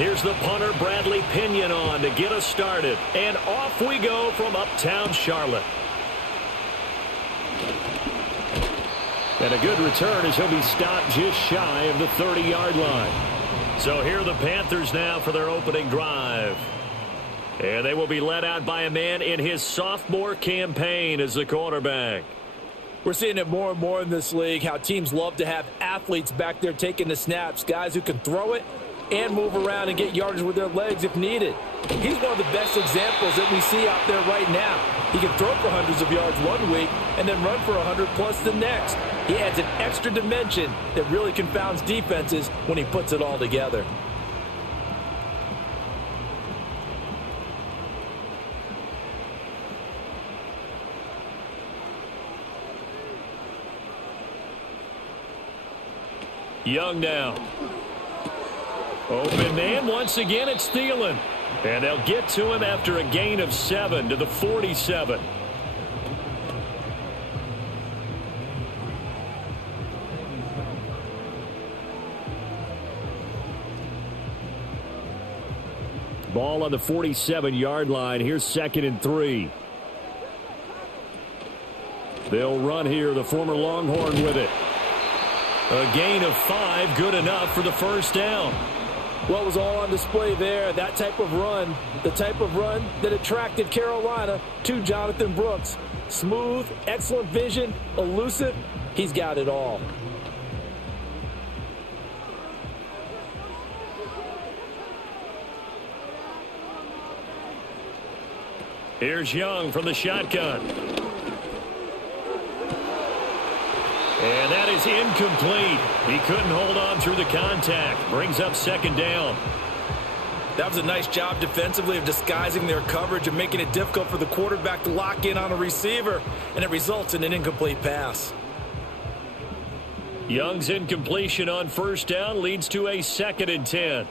Here's the punter, Bradley Pinion, on to get us started. And off we go from uptown Charlotte. And a good return as he'll be stopped just shy of the 30-yard line. So here are the Panthers now for their opening drive. And they will be led out by a man in his sophomore campaign as the quarterback. We're seeing it more and more in this league, how teams love to have athletes back there taking the snaps, guys who can throw it and move around and get yardage with their legs if needed. He's one of the best examples that we see out there right now. He can throw for hundreds of yards one week and then run for 100+ the next. He adds an extra dimension that really confounds defenses when he puts it all together. Young now. Open man. Once again, it's Thielen. And they'll get to him after a gain of 7 to the 47. Ball on the 47-yard line. Here's 2nd and 3. They'll run here, the former Longhorn with it. A gain of 5, good enough for the first down. Well, it was all on display there. That type of run, the type of run that attracted Carolina to Jonathan Brooks. Smooth, excellent vision, elusive. He's got it all. Here's Young from the shotgun. And that is incomplete. He couldn't hold on through the contact. Brings up 2nd down. That was a nice job defensively of disguising their coverage and making it difficult for the quarterback to lock in on a receiver, and it results in an incomplete pass. Young's incompletion on 1st down leads to a 2nd and 10.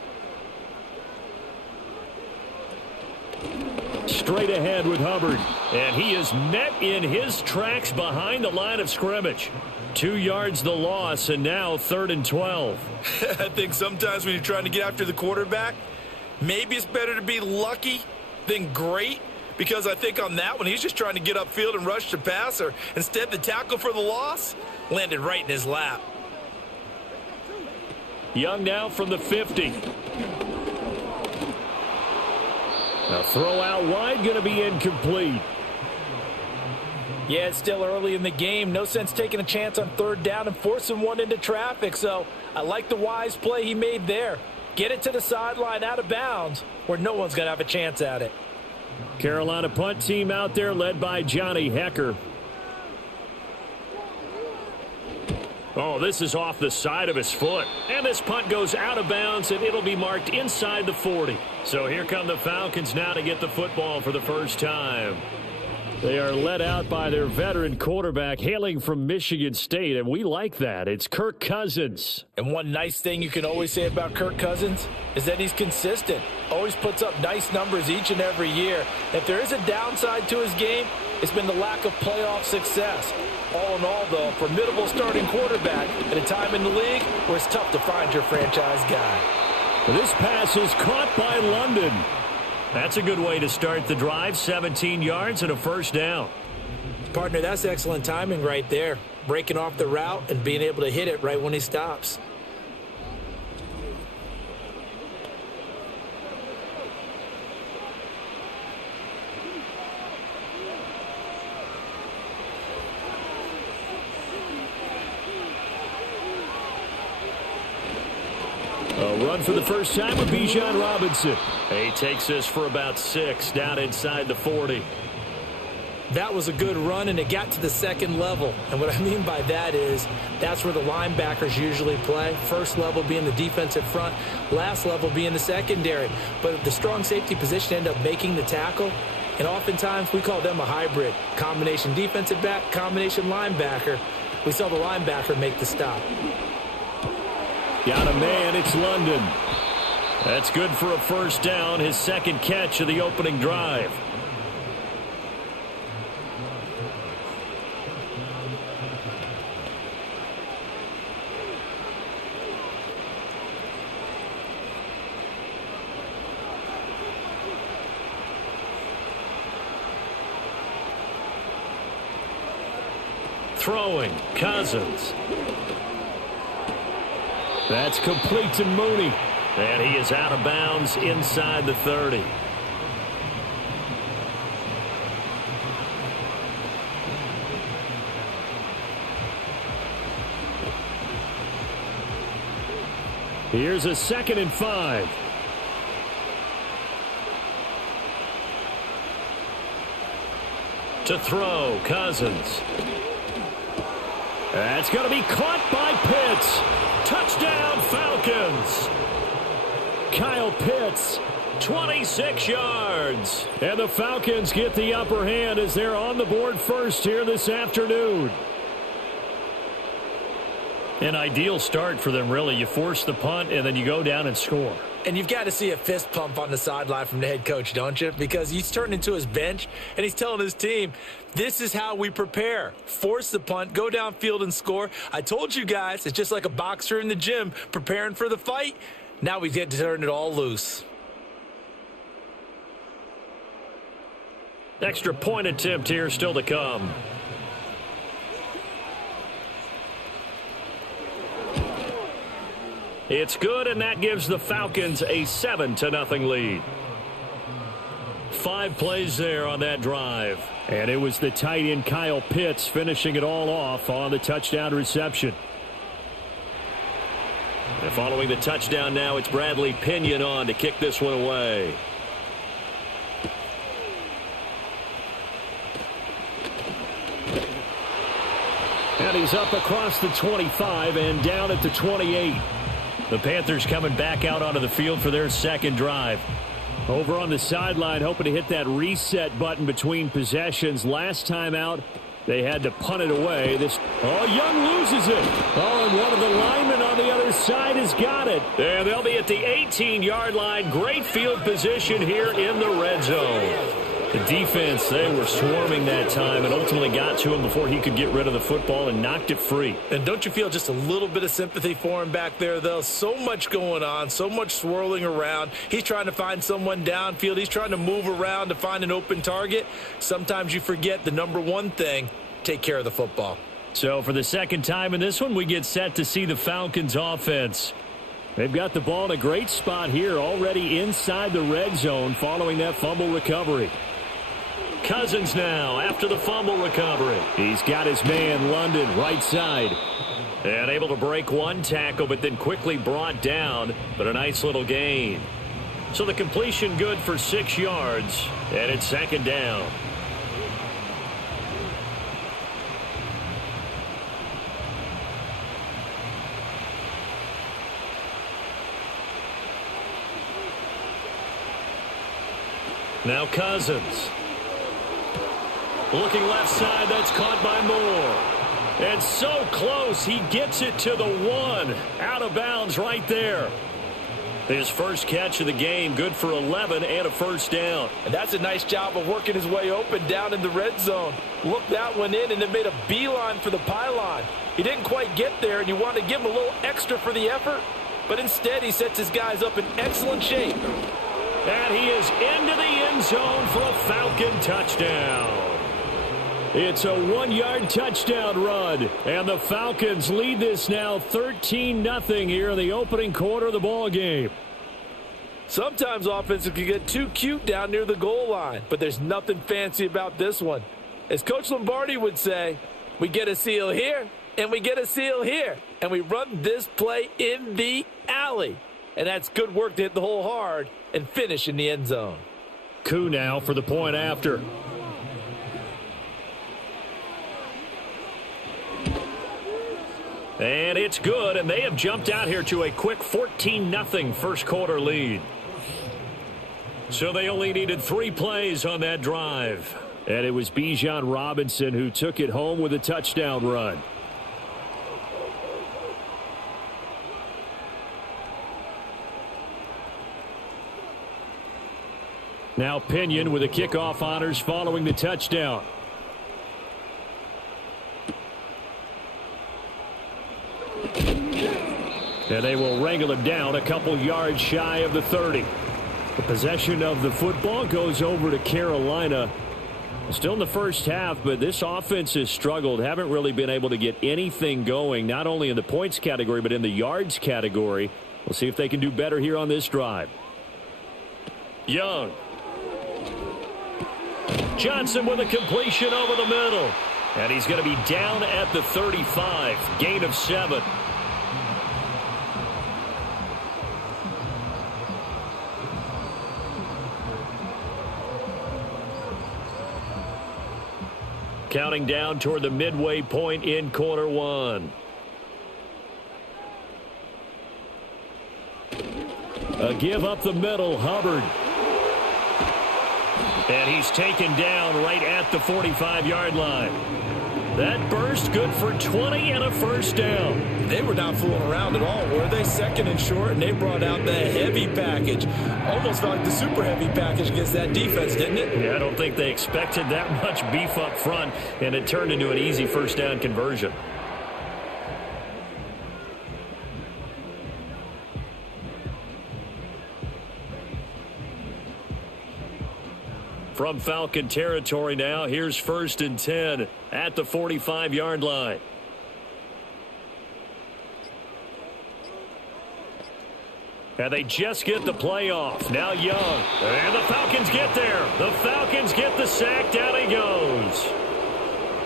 Straight ahead with Hubbard. And he is met in his tracks behind the line of scrimmage. 2 yards the loss, and now 3rd and 12. I think sometimes when you're trying to get after the quarterback, maybe it's better to be lucky than great, because I think on that one, he's just trying to get upfield and rush the passer. Instead, the tackle for the loss landed right in his lap. Young now from the 50. A throw out wide, going to be incomplete. Yeah, it's still early in the game. No sense taking a chance on 3rd down and forcing one into traffic. So I like the wise play he made there. Get it to the sideline out of bounds where no one's going to have a chance at it. Carolina punt team out there led by Johnny Hecker. Oh, this is off the side of his foot. And this punt goes out of bounds, and it'll be marked inside the 40. So here come the Falcons now to get the football for the first time. They are led out by their veteran quarterback hailing from Michigan State, and we like that. It's Kirk Cousins. And one nice thing you can always say about Kirk Cousins is that he's consistent. Always puts up nice numbers each and every year. If there is a downside to his game, it's been the lack of playoff success. All in all, though, a formidable starting quarterback at a time in the league where it's tough to find your franchise guy. This pass is caught by London. That's a good way to start the drive. 17 yards and a first down. Partner, that's excellent timing right there. Breaking off the route and being able to hit it right when he stops. A run for the first time with Bijan Robinson. He takes this for about 6 down inside the 40. That was a good run, and it got to the 2nd level. And what I mean by that is that's where the linebackers usually play. First level being the defensive front, last level being the secondary. But the strong safety position ended up making the tackle, and oftentimes we call them a hybrid. Combination defensive back, combination linebacker. We saw the linebacker make the stop. Got a man, it's London. That's good for a first down, his 2nd catch of the opening drive. Throwing, Cousins. That's complete to Mooney. And he is out of bounds inside the 30. Here's a 2nd and 5. To throw, Cousins. That's going to be caught by Pitts. Touchdown, Falcons. Kyle Pitts, 26 yards. And the Falcons get the upper hand as they're on the board first here this afternoon. An ideal start for them, really. You force the punt, and then you go down and score. And you've got to see a fist pump on the sideline from the head coach, don't you? Because he's turned into his bench, and he's telling his team, this is how we prepare. Force the punt, go downfield and score. I told you guys, it's just like a boxer in the gym preparing for the fight. Now we get to turn it all loose. Extra point attempt here still to come. It's good, and that gives the Falcons a 7-0 lead. 5 plays there on that drive. And it was the tight end Kyle Pitts finishing it all off on the touchdown reception. And following the touchdown now, it's Bradley Pinion on to kick this one away. And he's up across the 25 and down at the 28. The Panthers coming back out onto the field for their second drive. Over on the sideline, hoping to hit that reset button between possessions. Last time out, they had to punt it away. Young loses it. And one of the linemen on the other side has got it. And they'll be at the 18-yard line. Great field position here in the red zone. The defense, they were swarming that time and ultimately got to him before he could get rid of the football and knocked it free. And don't you feel just a little bit of sympathy for him back there, though? So much going on, so much swirling around. He's trying to find someone downfield. He's trying to move around to find an open target. Sometimes you forget the number one thing, take care of the football. So for the second time in this one, we get set to see the Falcons offense. They've got the ball in a great spot here, already inside the red zone following that fumble recovery. Cousins now after the fumble recovery. He's got his man London right side. And able to break one tackle, but then quickly brought down. But a nice little gain. So the completion good for 6 yards. And it's second down. Now Cousins. Looking left side, that's caught by Moore. And so close, he gets it to the 1. Out of bounds right there. His first catch of the game, good for 11 and a first down. And that's a nice job of working his way open down in the red zone. Looked that one in and then made a beeline for the pylon. He didn't quite get there, and you want to give him a little extra for the effort. But instead, he sets his guys up in excellent shape. And he is into the end zone for a Falcon touchdown. It's a 1-yard touchdown run, and the Falcons lead this now 13-0 here in the opening quarter of the ball game. Sometimes offenses can get too cute down near the goal line, but there's nothing fancy about this one. As Coach Lombardi would say, we get a seal here, and we get a seal here, and we run this play in the alley. And that's good work to hit the hole hard and finish in the end zone. Koo now for the point after. And it's good, and they have jumped out here to a quick 14-0 first quarter lead. So they only needed 3 plays on that drive. And it was Bijan Robinson who took it home with a touchdown run. Now Pinion with the kickoff honors following the touchdown. And they will wrangle him down a couple yards shy of the 30. The possession of the football goes over to Carolina. Still in the first half, but this offense has struggled. Haven't really been able to get anything going, not only in the points category, but in the yards category. We'll see if they can do better here on this drive. Young. Johnson with a completion over the middle. And he's going to be down at the 35. Gain of 7. Counting down toward the midway point in quarter one. A give up the middle, Hubbard. And he's taken down right at the 45-yard line. That burst good for 20 and a first down. They were not fooling around at all, were they? Second and short, and they brought out the heavy package. Almost felt like the super heavy package against that defense, didn't it? Yeah, I don't think they expected that much beef up front, and it turned into an easy first down conversion. From Falcon territory now, here's 1st and 10 at the 45-yard line. And they just get the play off. Now Young. And the Falcons get there. The Falcons get the sack. Down he goes.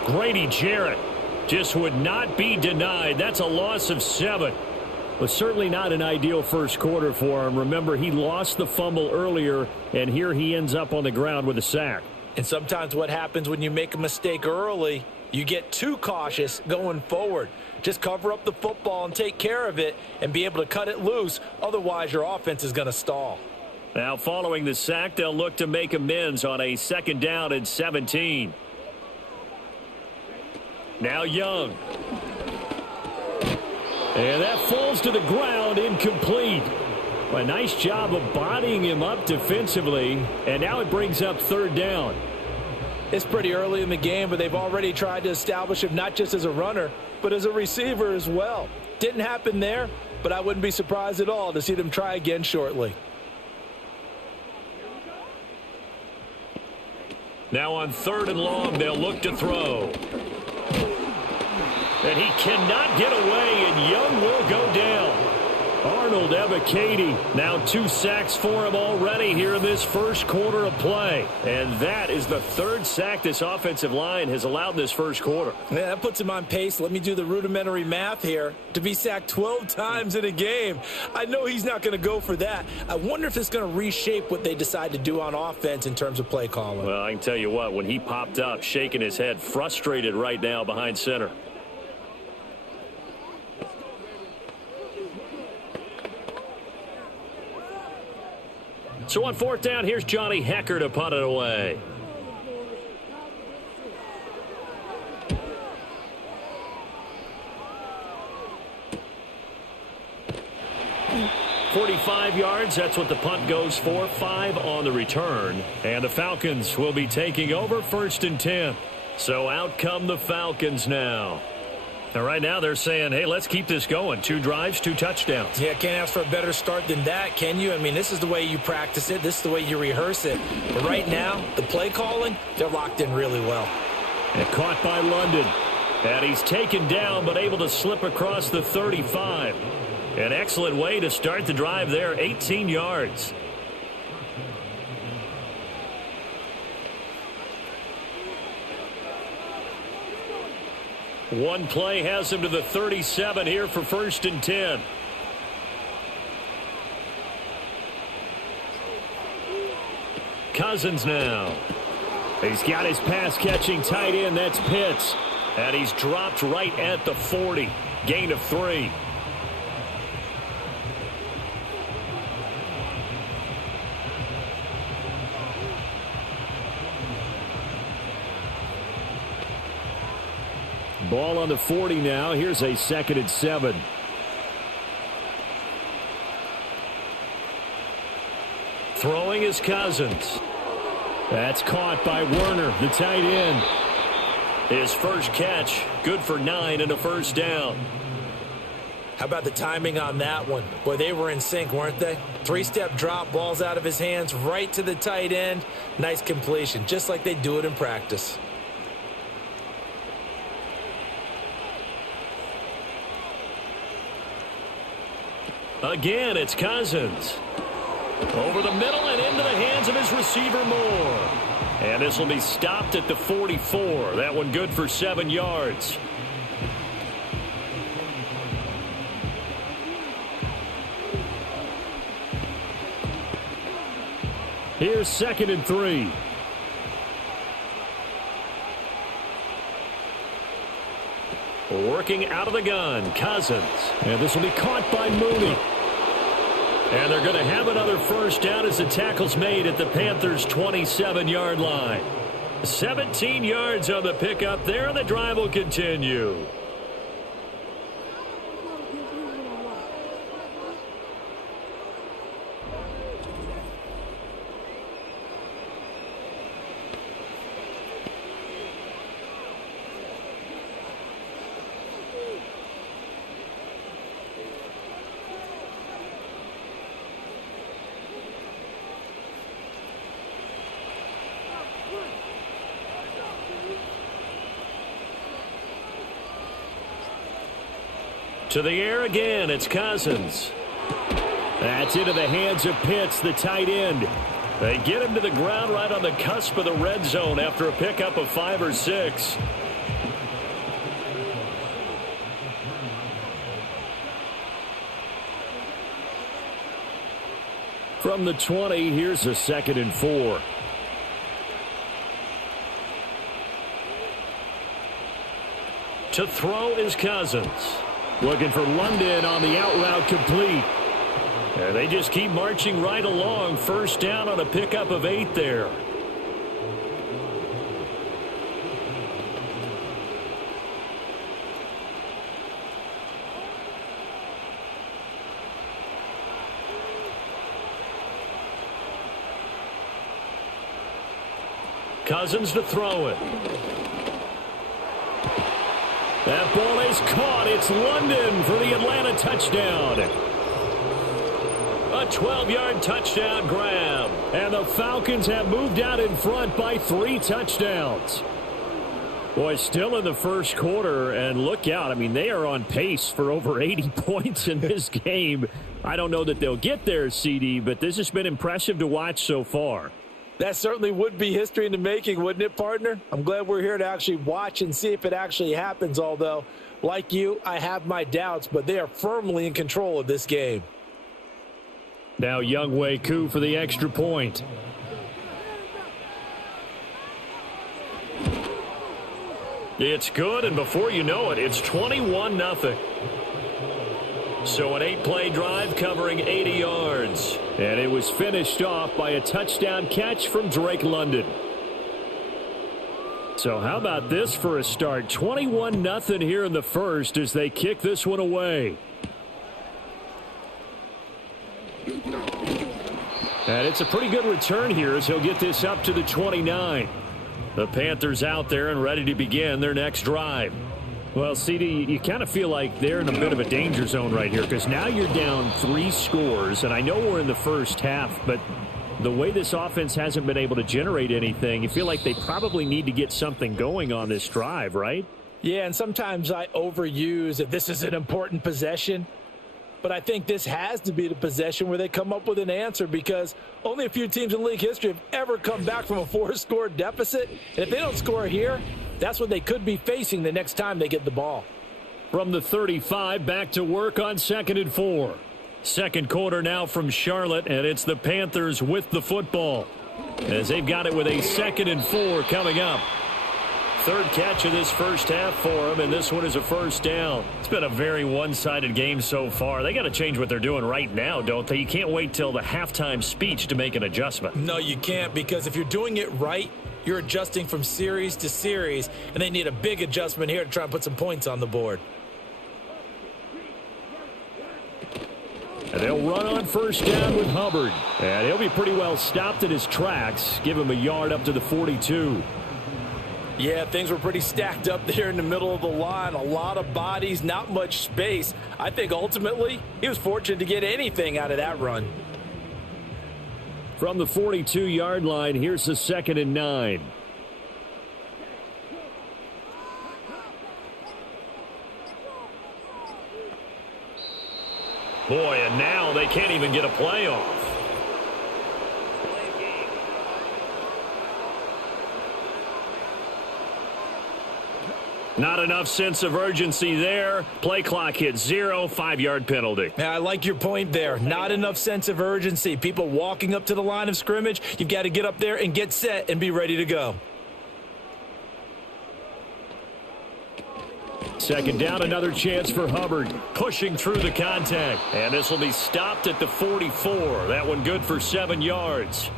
Grady Jarrett just would not be denied. That's a loss of 7. But certainly not an ideal first quarter for him. Remember, he lost the fumble earlier, and here he ends up on the ground with a sack. And sometimes what happens when you make a mistake early, you get too cautious going forward. Just cover up the football and take care of it and be able to cut it loose. Otherwise, your offense is going to stall. Now, following the sack, they'll look to make amends on a 2nd down and 17. Now Young. And that falls to the ground, incomplete. A nice job of bodying him up defensively, and now it brings up 3rd down. It's pretty early in the game, but they've already tried to establish him not just as a runner, but as a receiver as well. Didn't happen there, but I wouldn't be surprised at all to see them try again shortly. Now on 3rd and long, they'll look to throw. And he cannot get away, and Young will go down. Arnold Ebiketie, now 2 sacks for him already here in this first quarter of play. And that is the 3rd sack this offensive line has allowed this first quarter. Yeah, that puts him on pace. Let me do the rudimentary math here. To be sacked 12 times in a game. I know he's not going to go for that. I wonder if it's going to reshape what they decide to do on offense in terms of play calling. Well, I can tell you what, when he popped up, shaking his head, frustrated right now behind center. So on 4th down, here's Johnny Hekker to punt it away. .45 yards, that's what the punt goes for. 5 on the return. And the Falcons will be taking over 1st and 10. So out come the Falcons now. And right now they're saying, hey, let's keep this going. 2 drives, 2 touchdowns. Yeah, can't ask for a better start than that, can you? I mean, this is the way you practice it. This is the way you rehearse it. But right now, the play calling, they're locked in really well. And caught by London. And he's taken down but able to slip across the 35. An excellent way to start the drive there, 18 yards. One play has him to the 37 here for 1st and 10. Cousins now. He's got his pass-catching tight end. That's Pitts. And he's dropped right at the 40. Gain of 3. Ball on the 40 now. Here's a 2nd and 7. Throwing is Cousins. That's caught by Werner, the tight end. His first catch, good for 9 and a first down. How about the timing on that one? Boy, they were in sync, weren't they? Three-step drop, balls out of his hands, right to the tight end. Nice completion, just like they do it in practice. Again, it's Cousins. Over the middle and into the hands of his receiver Moore. And this will be stopped at the 44. That one good for 7 yards. Here's 2nd and 3. Working out of the gun, Cousins. And this will be caught by Mooney. And they're going to have another first down as the tackle's made at the Panthers' 27-yard line. 17 yards on the pickup there, and the drive will continue. To the air again, it's Cousins. That's into the hands of Pitts, the tight end. They get him to the ground right on the cusp of the red zone after a pickup of 5 or 6. From the 20, here's a 2nd and 4. To throw is Cousins. Looking for London on the out route, complete. And they just keep marching right along. First down on a pickup of 8 there. Cousins to throw it. That ball is caught. It's London for the Atlanta touchdown. A 12-yard touchdown grab. And the Falcons have moved out in front by 3 touchdowns. Boy, still in the first quarter, and look out. I mean, they are on pace for over 80 points in this game. I don't know that they'll get there, CD, but this has been impressive to watch so far. That certainly would be history in the making, wouldn't it, partner? I'm glad we're here to actually watch and see if it actually happens, although, like you, I have my doubts, but they are firmly in control of this game. Now Younghoe Koo for the extra point. It's good, and before you know it, it's 21-0. So an 8-play drive covering 80 yards. And it was finished off by a touchdown catch from Drake London. So how about this for a start? 21-0 here in the first as they kick this one away. And it's a pretty good return here as he'll get this up to the 29. The Panthers out there and ready to begin their next drive. Well, CD, you kind of feel like they're in a bit of a danger zone right here because now you're down 3 scores, and I know we're in the first half, but the way this offense hasn't been able to generate anything, you feel like they probably need to get something going on this drive, right? Yeah, and sometimes I overuse that this is an important possession, but I think this has to be the possession where they come up with an answer because only a few teams in league history have ever come back from a 4-score deficit, and if they don't score here, that's what they could be facing the next time they get the ball. From the 35, back to work on 2nd and 4. Second quarter now from Charlotte, and it's the Panthers with the football as they've got it with a 2nd and 4 coming up. Third catch of this first half for them, and this one is a first down. It's been a very one-sided game so far. They got to change what they're doing right now, don't they? You can't wait till the halftime speech to make an adjustment. No, you can't, because if you're doing it right, you're adjusting from series to series, and they need a big adjustment here to try and put some points on the board. And they'll run on first down with Hubbard. And he'll be pretty well stopped in his tracks. Give him a yard up to the 42. Yeah, things were pretty stacked up there in the middle of the line. A lot of bodies, not much space. I think ultimately he was fortunate to get anything out of that run. From the 42-yard line, here's the 2nd and 9. Boy, and now they can't even get a play off. Not enough sense of urgency there. Play clock hits 0, 5-yard penalty. Yeah, I like your point there. Not enough sense of urgency. People walking up to the line of scrimmage, you've got to get up there and get set and be ready to go. 2nd down, another chance for Hubbard. Pushing through the contact. And this will be stopped at the 44. That one good for 7 yards.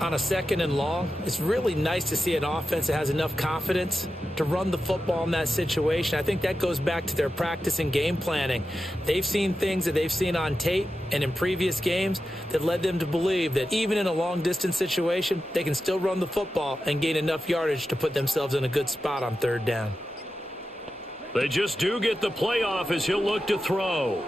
On a 2nd and long, it's really nice to see an offense that has enough confidence to run the football in that situation. I think that goes back to their practice and game planning. They've seen things that they've seen on tape and in previous games that led them to believe that even in a long-distance situation, they can still run the football and gain enough yardage to put themselves in a good spot on 3rd down. They just do get the playoff as he'll look to throw.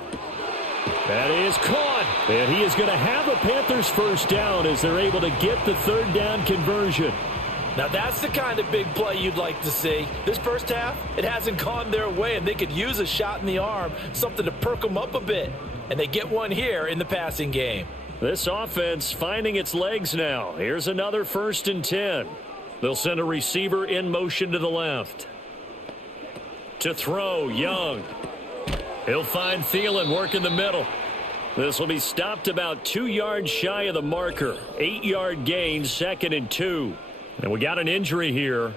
That is caught. And he is going to have a Panthers 1st down as they're able to get the 3rd down conversion. Now that's the kind of big play you'd like to see. This first half, it hasn't gone their way, and they could use a shot in the arm, something to perk them up a bit. And they get one here in the passing game. This offense finding its legs now. Here's another 1st and 10. They'll send a receiver in motion to the left. To throw, Young. He'll find Thielen working the middle. This will be stopped about 2 yards shy of the marker. 8-yard gain, 2nd and 2. And we got an injury here.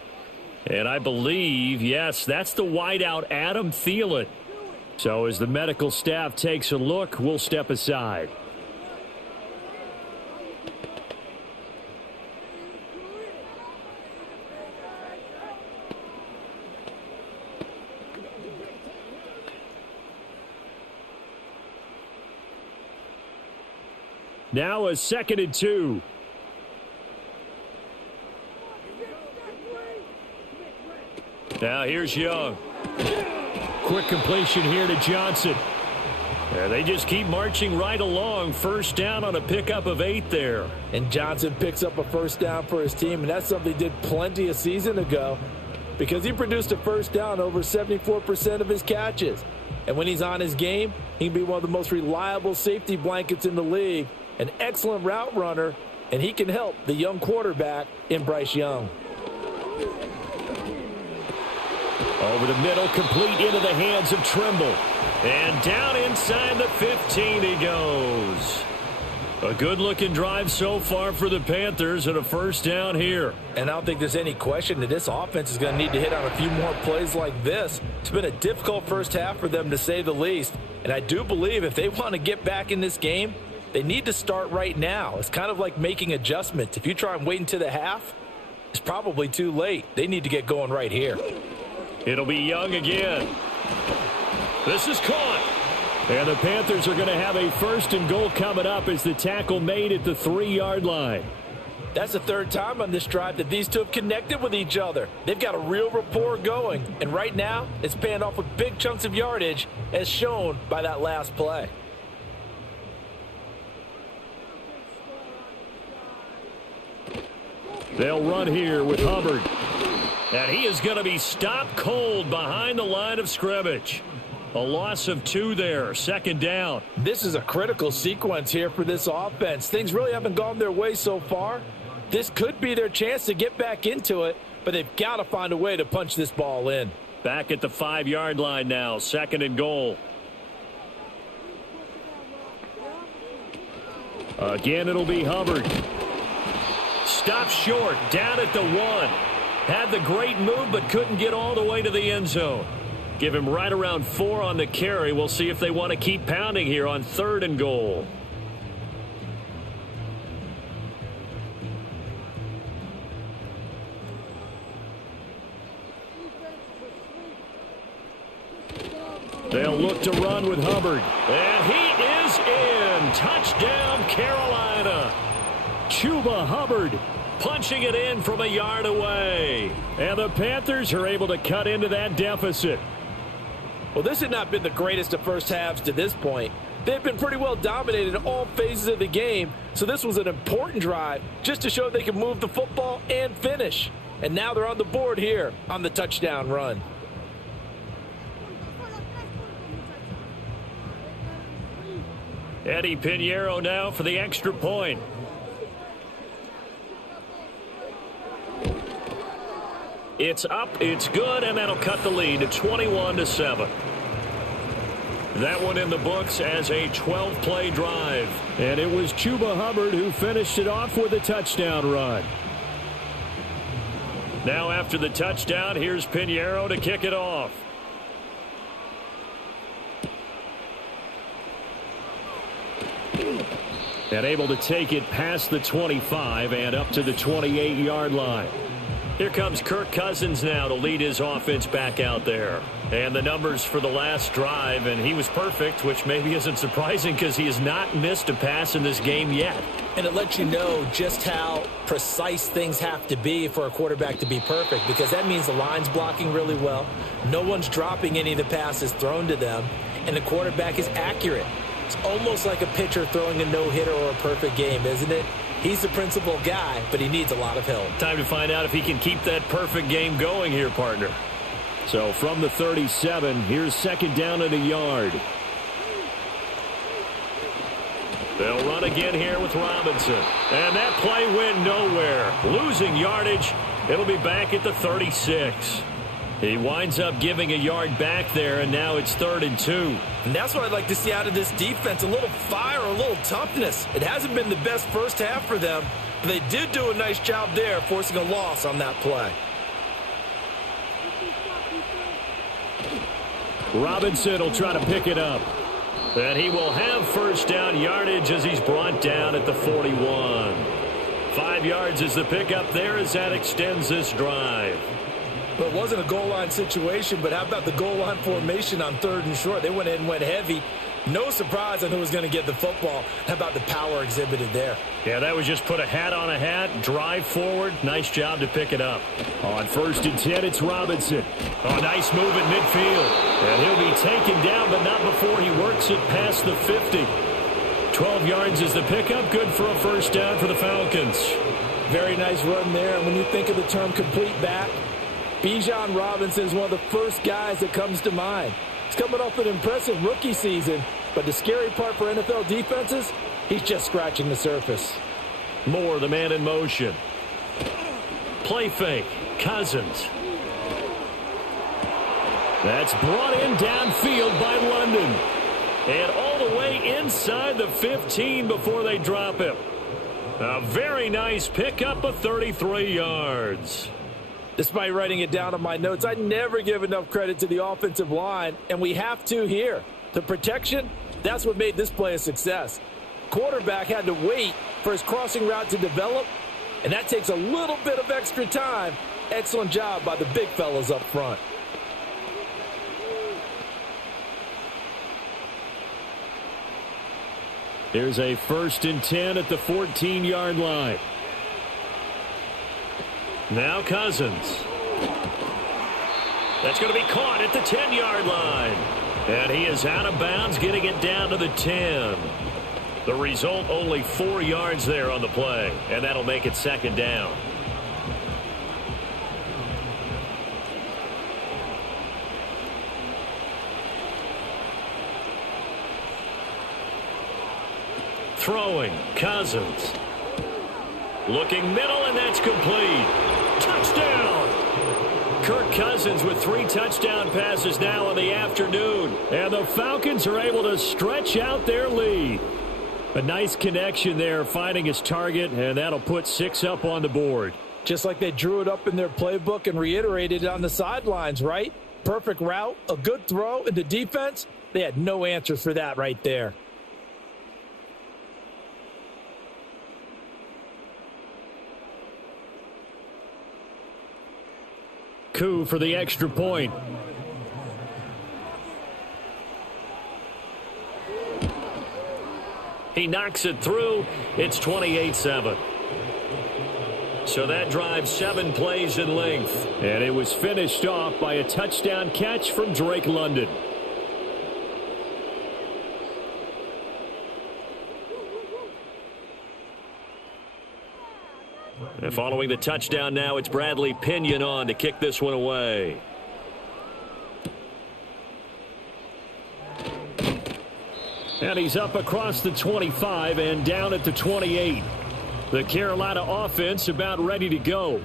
And I believe, yes, that's the wideout, Adam Thielen. So as the medical staff takes a look, we'll step aside. Now a 2nd and 2. Now here's Young. Quick completion here to Johnson. And they just keep marching right along. 1st down on a pickup of 8 there. And Johnson picks up a 1st down for his team, and that's something he did plenty a season ago because he produced a 1st down over 74% of his catches. And when he's on his game, he can be one of the most reliable safety blankets in the league. An excellent route runner, and he can help the young quarterback in Bryce Young. Over the middle, complete into the hands of Trimble. And down inside the 15 he goes. A good-looking drive so far for the Panthers and a 1st down here. And I don't think there's any question that this offense is going to need to hit on a few more plays like this. It's been a difficult first half for them, to say the least. And I do believe if they want to get back in this game, they need to start right now. It's kind of like making adjustments. If you try and wait until the half, it's probably too late. They need to get going right here. It'll be Young again. This is caught. And the Panthers are going to have a 1st and goal coming up as the tackle made at the 3-yard line. That's the 3rd time on this drive that these two have connected with each other. They've got a real rapport going. And right now, it's paying off with big chunks of yardage as shown by that last play. They'll run here with Hubbard. And he is going to be stopped cold behind the line of scrimmage. A loss of 2 there, 2nd down. This is a critical sequence here for this offense. Things really haven't gone their way so far. This could be their chance to get back into it, but they've got to find a way to punch this ball in. Back at the 5-yard line now, 2nd and goal. Again, it'll be Hubbard. Stopped short, down at the 1. Had the great move, but couldn't get all the way to the end zone. Give him right around 4 on the carry. We'll see if they want to keep pounding here on 3rd and goal. They'll look to run with Hubbard. And he is in. Touchdown, Carolina. Chuba Hubbard punching it in from a yard away. And the Panthers are able to cut into that deficit. Well, this had not been the greatest of first halves to this point. They've been pretty well dominated in all phases of the game, so this was an important drive just to show they can move the football and finish. And now they're on the board here on the touchdown run. Eddie Pinheiro now for the extra point. It's up, it's good, and that'll cut the lead to 21-7. That one in the books as a 12-play drive. And it was Chuba Hubbard who finished it off with a touchdown run. Now after the touchdown, here's Pinheiro to kick it off. And able to take it past the 25 and up to the 28-yard line. Here comes Kirk Cousins now to lead his offense back out there. And the numbers for the last drive, and he was perfect, which maybe isn't surprising because he has not missed a pass in this game yet. And it lets you know just how precise things have to be for a quarterback to be perfect, because that means the line's blocking really well. No one's dropping any of the passes thrown to them, and the quarterback is accurate. It's almost like a pitcher throwing a no-hitter or a perfect game, isn't it? He's the principal guy, but he needs a lot of help. Time to find out if he can keep that perfect game going here, partner. So from the 37, here's second down and a yard. They'll run again here with Robinson. And that play went nowhere. Losing yardage. It'll be back at the 36. He winds up giving a yard back there, and now it's 3rd and 2. And that's what I'd like to see out of this defense, a little fire, a little toughness. It hasn't been the best first half for them, but they did do a nice job there, forcing a loss on that play. Robinson will try to pick it up. And he will have first down yardage as he's brought down at the 41. 5 yards is the pickup there as that extends this drive. But it wasn't a goal line situation, but how about the goal line formation on 3rd and short? They went ahead and went heavy. No surprise on who was going to get the football. How about the power exhibited there? Yeah, that was just put a hat on a hat, drive forward. Nice job to pick it up. On 1st and 10, it's Robinson. Oh, nice move at midfield. And he'll be taken down, but not before he works it past the 50. 12 yards is the pickup. Good for a first down for the Falcons. Very nice run there. And when you think of the term complete back, Bijan Robinson is one of the first guys that comes to mind. He's coming off an impressive rookie season, but the scary part for NFL defenses, he's just scratching the surface. Moore, the man in motion. Play fake. Cousins. That's brought in downfield by London. And all the way inside the 15 before they drop him. A very nice pickup of 33 yards. Despite writing it down on my notes, I never give enough credit to the offensive line, and we have to here. The protection, that's what made this play a success. Quarterback had to wait for his crossing route to develop, and that takes a little bit of extra time. Excellent job by the big fellas up front. There's a 1st and 10 at the 14-yard line. Now Cousins. That's going to be caught at the 10-yard line. And he is out of bounds, getting it down to the 10. The result, only 4 yards there on the play. And that'll make it 2nd down. Throwing, Cousins. Looking middle, and that's complete. Touchdown! Kirk Cousins with 3 touchdown passes now in the afternoon. And the Falcons are able to stretch out their lead. A nice connection there, finding his target, and that'll put 6 up on the board. Just like they drew it up in their playbook and reiterated it on the sidelines, right? Perfect route, a good throw, and the defense, they had no answer for that right there. Koo for the extra point. He knocks it through. It's 28-7. So that drive 7 plays in length. And it was finished off by a touchdown catch from Drake London. And following the touchdown now, it's Bradley Pinion on to kick this one away. And he's up across the 25 and down at the 28. The Carolina offense about ready to go.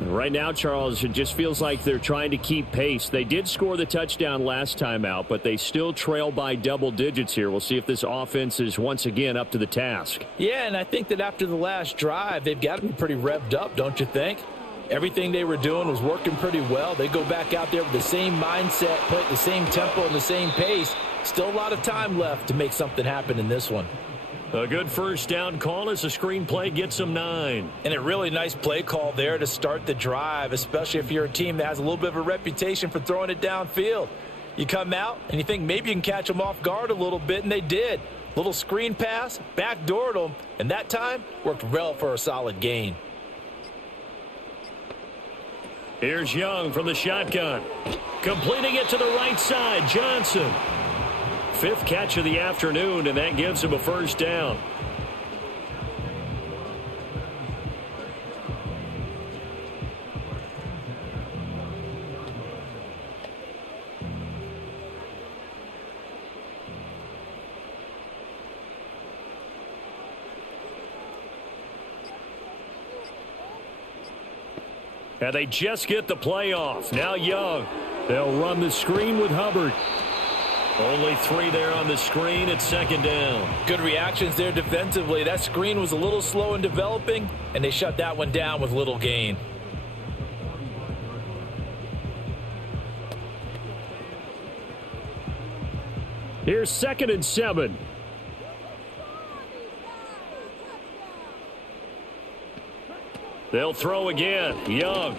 Right now, Charles, it just feels like they're trying to keep pace. They did score the touchdown last time out, but they still trail by double digits here. We'll see if this offense is once again up to the task. Yeah, and I think that after the last drive, they've got to be pretty revved up, don't you think? Everything they were doing was working pretty well. They go back out there with the same mindset, play at the same tempo and the same pace. Still a lot of time left to make something happen in this one. A good first down call as the screen play gets them 9. And a really nice play call there to start the drive, especially if you're a team that has a little bit of a reputation for throwing it downfield. You come out and you think maybe you can catch them off guard a little bit, and they did. Little screen pass, backdoored them, and that time worked well for a solid gain. Here's Young from the shotgun. Completing it to the right side, Johnson. 5th catch of the afternoon, and that gives him a first down. And they just get the play off. Now Young. They'll run the screen with Hubbard. Only 3 there on the screen at 2nd down. Good reactions there defensively. That screen was a little slow in developing, and they shut that one down with little gain. Here's 2nd and 7. They'll throw again. Young.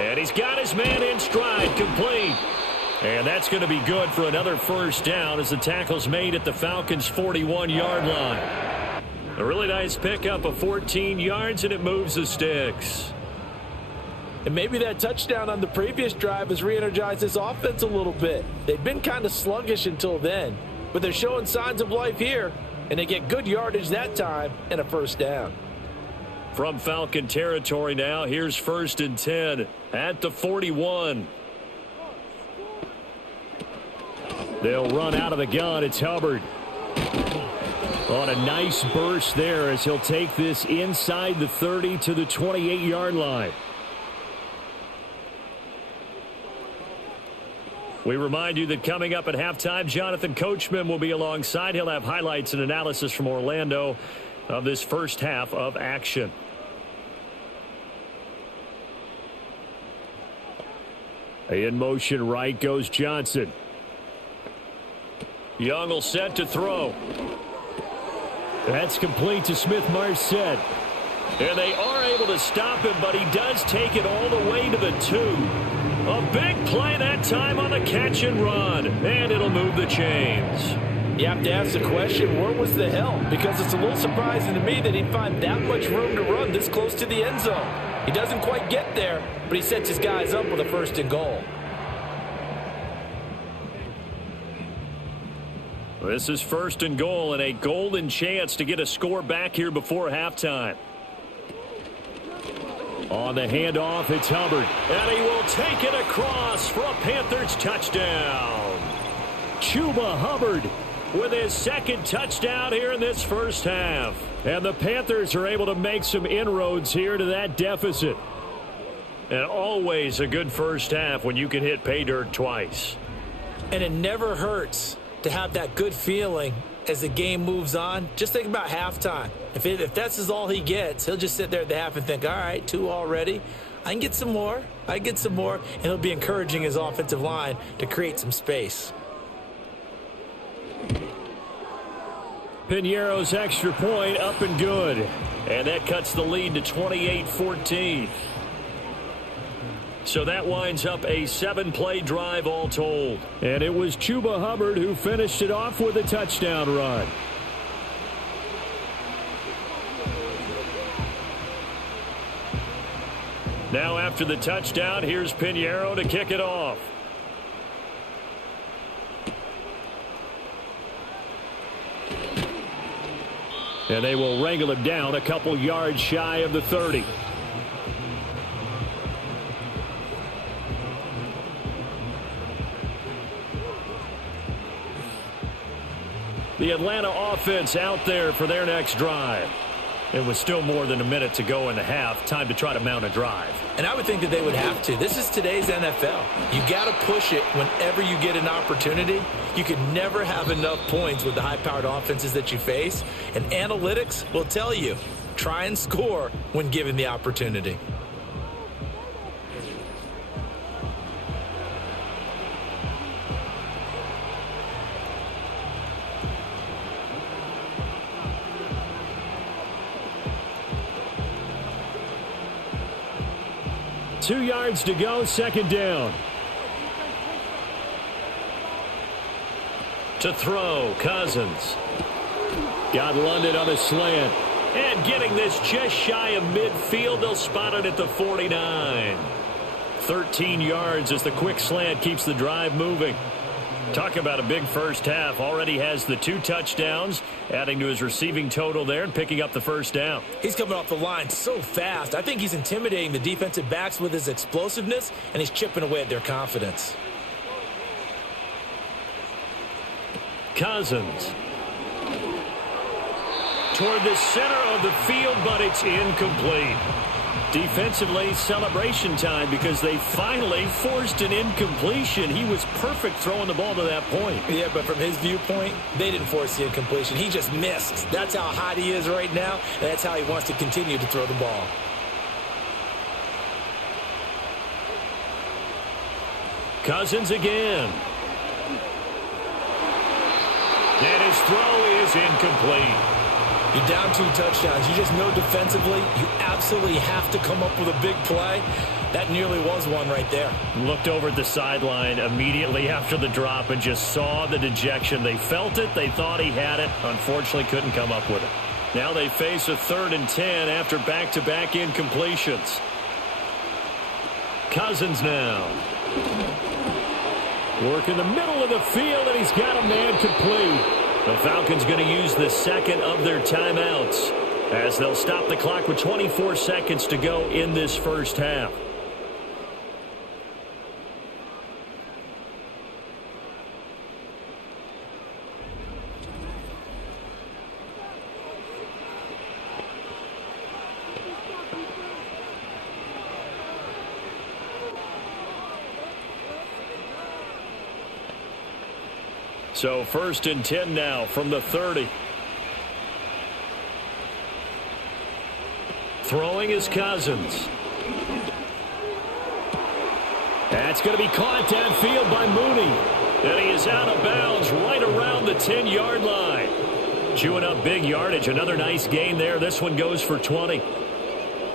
And he's got his man in stride. Complete. And that's going to be good for another first down as the tackle's made at the Falcons' 41-yard line. A really nice pickup of 14 yards, and it moves the sticks. And maybe that touchdown on the previous drive has re-energized this offense a little bit. They've been kind of sluggish until then, but they're showing signs of life here, and they get good yardage that time and a first down. From Falcon territory now, here's 1st and 10 at the 41. They'll run out of the gun. It's Hubbard. On a nice burst there as he'll take this inside the 30 to the 28-yard line. We remind you that coming up at halftime, Jonathan Coachman will be alongside. He'll have highlights and analysis from Orlando of this first half of action. In motion right goes Johnson. Young will set to throw. That's complete to Smith-Marset. And they are able to stop him, but he does take it all the way to the 2. A big play that time on the catch and run. And it'll move the chains. You have to ask the question, where was the help? Because it's a little surprising to me that he'd find that much room to run this close to the end zone. He doesn't quite get there, but he sets his guys up with a 1st and goal. This is 1st and goal and a golden chance to get a score back here before halftime. On the handoff, it's Hubbard. And he will take it across for a Panthers touchdown. Chuba Hubbard with his 2nd touchdown here in this first half. And the Panthers are able to make some inroads here to that deficit. And always a good first half when you can hit pay dirt twice. And it never hurts to have that good feeling as the game moves on. Just think about halftime. If that's all he gets, he'll just sit there at the half and think, all right, 2 already. I can get some more. And he'll be encouraging his offensive line to create some space. Piñeiro's extra point up and good. And that cuts the lead to 28-14. So that winds up a 7-play drive all told. And it was Chuba Hubbard who finished it off with a touchdown run. Now after the touchdown, here's Pinheiro to kick it off. And they will wrangle him down a couple yards shy of the 30. The Atlanta offense out there for their next drive. It was still more than a minute to go in the half. Time to try to mount a drive. And I would think that they would have to. This is today's NFL. You got to push it whenever you get an opportunity. You can never have enough points with the high-powered offenses that you face. And analytics will tell you, try and score when given the opportunity. Two yards to go, second down. To throw, Cousins. Got London on a slant. And getting this just shy of midfield, they'll spot it at the 49. 13 yards as the quick slant keeps the drive moving. Talk about a big first half. Already has the 2 touchdowns, adding to his receiving total there and picking up the first down. He's coming off the line so fast. I think he's intimidating the defensive backs with his explosiveness, and he's chipping away at their confidence. Cousins. Toward the center of the field, but it's incomplete. Defensively, celebration time because they finally forced an incompletion. He was perfect throwing the ball to that point. Yeah, but from his viewpoint, they didn't force the incompletion. He just missed. That's how hot he is right now, and that's how he wants to continue to throw the ball. Cousins again. And his throw is incomplete. You're down 2 touchdowns. You just know defensively you absolutely have to come up with a big play. That nearly was one right there. Looked over at the sideline immediately after the drop and just saw the dejection. They felt it. They thought he had it. Unfortunately, couldn't come up with it. Now they face a 3rd and 10 after back-to-back incompletions. Cousins now. Work in the middle of the field, and he's got a man complete. The Falcons going to use the second of their timeouts as they'll stop the clock with 24 seconds to go in this first half. So 1st and 10 now from the 30. Throwing is Cousins. That's going to be caught downfield by Mooney. And he is out of bounds right around the 10-yard line. Chewing up big yardage. Another nice gain there. This one goes for 20.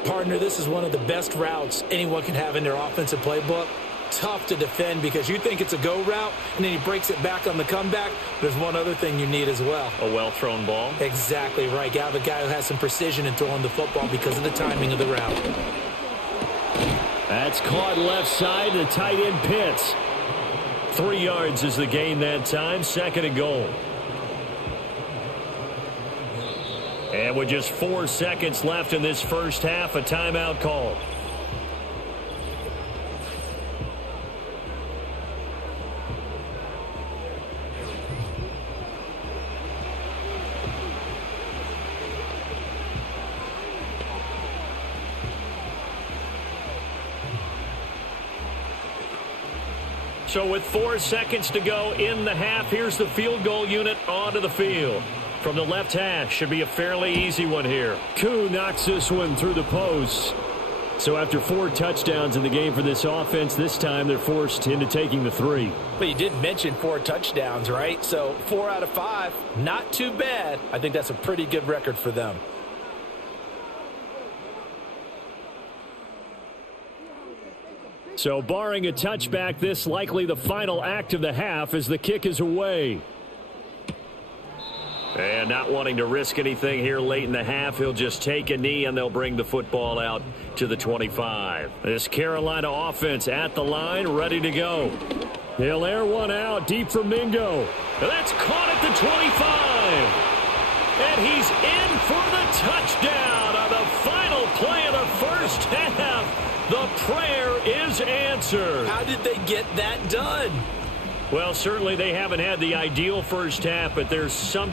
Partner, this is one of the best routes anyone can have in their offensive playbook. Tough to defend because you think it's a go route, and then he breaks it back on the comeback. There's one other thing you need as well. A well-thrown ball? Exactly right. You have a guy who has some precision in throwing the football because of the timing of the route. That's caught left side. The tight end Pitts. 3 yards is the gain that time. 2nd and goal. And with just 4 seconds left in this first half, a timeout call. So with 4 seconds to go in the half, here's the field goal unit onto the field. From the left hash, should be a fairly easy one here. Koo knocks this one through the post. So after 4 touchdowns in the game for this offense, this time they're forced into taking the 3. But you did mention 4 touchdowns, right? So 4 out of 5, not too bad. I think that's a pretty good record for them. So barring a touchback, this likely the final act of the half as the kick is away. And not wanting to risk anything here late in the half, he'll just take a knee and they'll bring the football out to the 25. This Carolina offense at the line, ready to go. He'll air one out deep for Mingo. That's caught at the 25. And he's in for the touchdown on the final play of the first half. The prayer is answered. How did they get that done? Well, certainly they haven't had the ideal first half, but there's some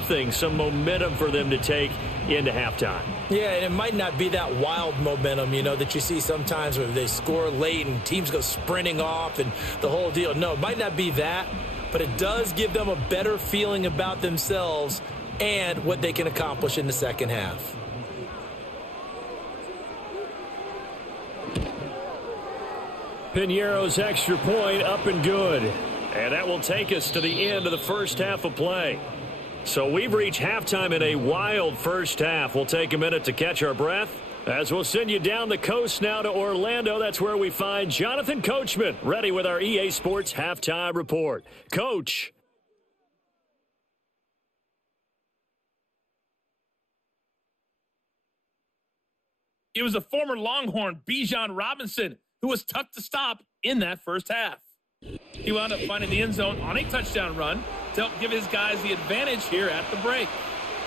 momentum for them to take into halftime. Yeah, and it might not be that wild momentum, that you see sometimes where they score late and teams go sprinting off and the whole deal. No, it might not be that, but it does give them a better feeling about themselves and what they can accomplish in the second half. Piñeiro's extra point up and good. And that will take us to the end of the first half of play. So we've reached halftime in a wild first half. We'll take a minute to catch our breath as we'll send you down the coast now to Orlando. That's where we find Jonathan Coachman ready with our EA Sports Halftime Report. Coach. It was a former Longhorn, Bijan Robinson, who was tough to stop in that first half. He wound up finding the end zone on a touchdown run to help give his guys the advantage here at the break.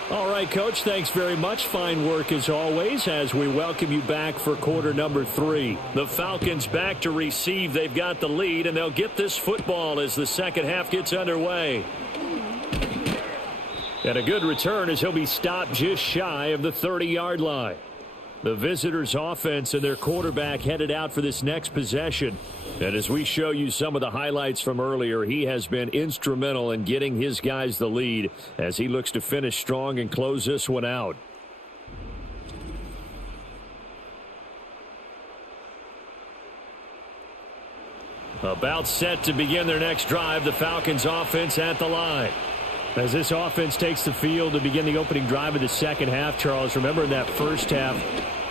All right, Coach, thanks very much. Fine work as always as we welcome you back for quarter number 3. The Falcons back to receive. They've got the lead, and they'll get this football as the second half gets underway. And a good return as he'll be stopped just shy of the 30-yard line. The visitors' offense and their quarterback headed out for this next possession. And as we show you some of the highlights from earlier, he has been instrumental in getting his guys the lead as he looks to finish strong and close this one out. About set to begin their next drive, the Falcons offense at the line. As this offense takes the field to begin the opening drive of the second half, Charles, remember in that first half,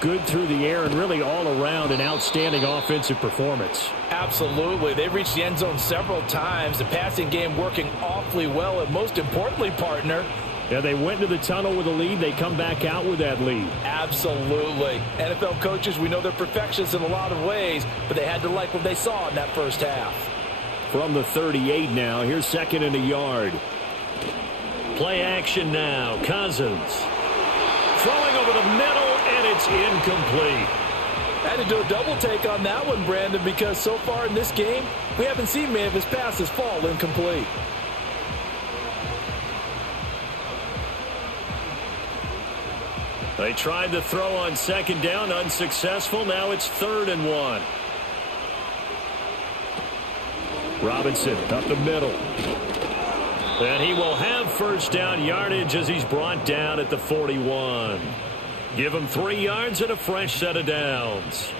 good through the air and really all around an outstanding offensive performance. Absolutely. They reached the end zone several times. The passing game working awfully well, and most importantly, partner, yeah, they went to the tunnel with a lead. They come back out with that lead. Absolutely. NFL coaches, we know they're perfectionists in a lot of ways, but they had to like what they saw in that first half. From the 38 now, here's second and a yard. Play action now. Cousins throwing over the middle, and it's incomplete. I had to do a double take on that one, Brandon, because so far in this game, we haven't seen many of his passes fall incomplete. They tried to throw on second down, unsuccessful. Now it's 3rd and 1. Robinson up the middle. And he will have first down yardage as he's brought down at the 41. Give him 3 yards and a fresh set of downs.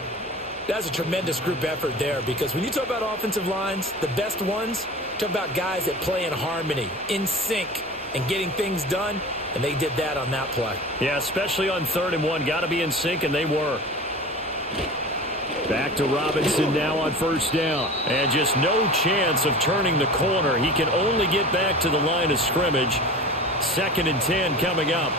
That's a tremendous group effort there, because when you talk about offensive lines, the best ones, talk about guys that play in harmony, in sync, and getting things done, and they did that on that play. Yeah, especially on 3rd and 1. Got to be in sync, and they were. Back to Robinson now on first down. And just no chance of turning the corner. He can only get back to the line of scrimmage. 2nd and 10 coming up.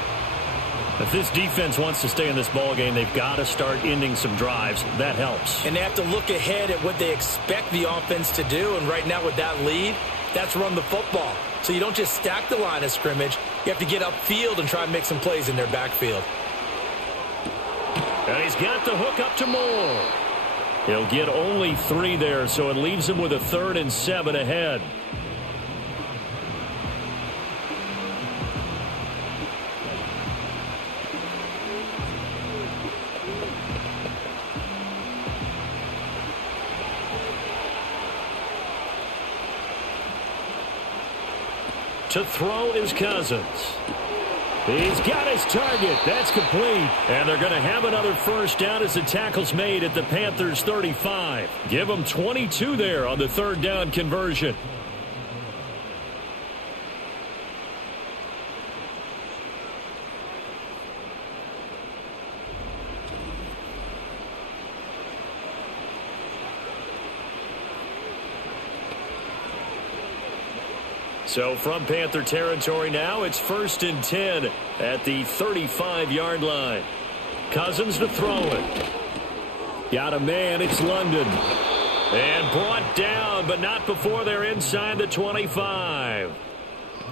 If this defense wants to stay in this ballgame, they've got to start ending some drives. That helps. And they have to look ahead at what they expect the offense to do. And right now with that lead, that's run the football. So you don't just stack the line of scrimmage. You have to get upfield and try and make some plays in their backfield. And he's got the hook up to Moore. He'll get only 3 there, so it leaves him with a 3rd and 7 ahead. To throw is Cousins. He's got his target. That's complete. And they're going to have another first down as the tackle's made at the Panthers' 35. Give them 22 there on the 3rd down conversion. So from Panther territory now, it's 1st and 10 at the 35-yard line. Cousins to throw it. Got a man, it's London. And brought down, but not before they're inside the 25.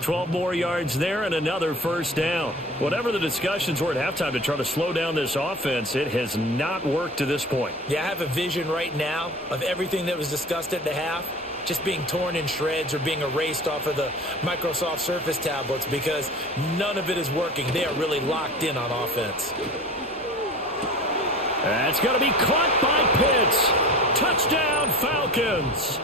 12 more yards there and another first down. Whatever the discussions were at halftime to try to slow down this offense, it has not worked to this point. Yeah, I have a vision right now of everything that was discussed at the half just being torn in shreds or being erased off of the Microsoft Surface tablets because none of it is working. They are really locked in on offense. That's going to be caught by Pitts. Touchdown, Falcons.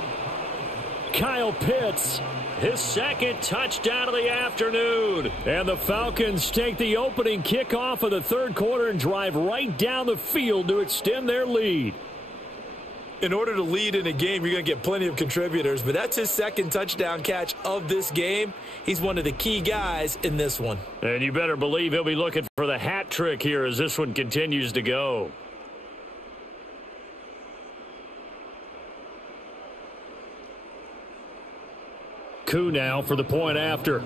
Kyle Pitts, his second touchdown of the afternoon. And the Falcons take the opening kickoff of the third quarter and drive right down the field to extend their lead. In order to lead in a game, you're going to get plenty of contributors, but that's his second touchdown catch of this game. He's one of the key guys in this one. And you better believe he'll be looking for the hat trick here as this one continues to go. Koo now for the point after.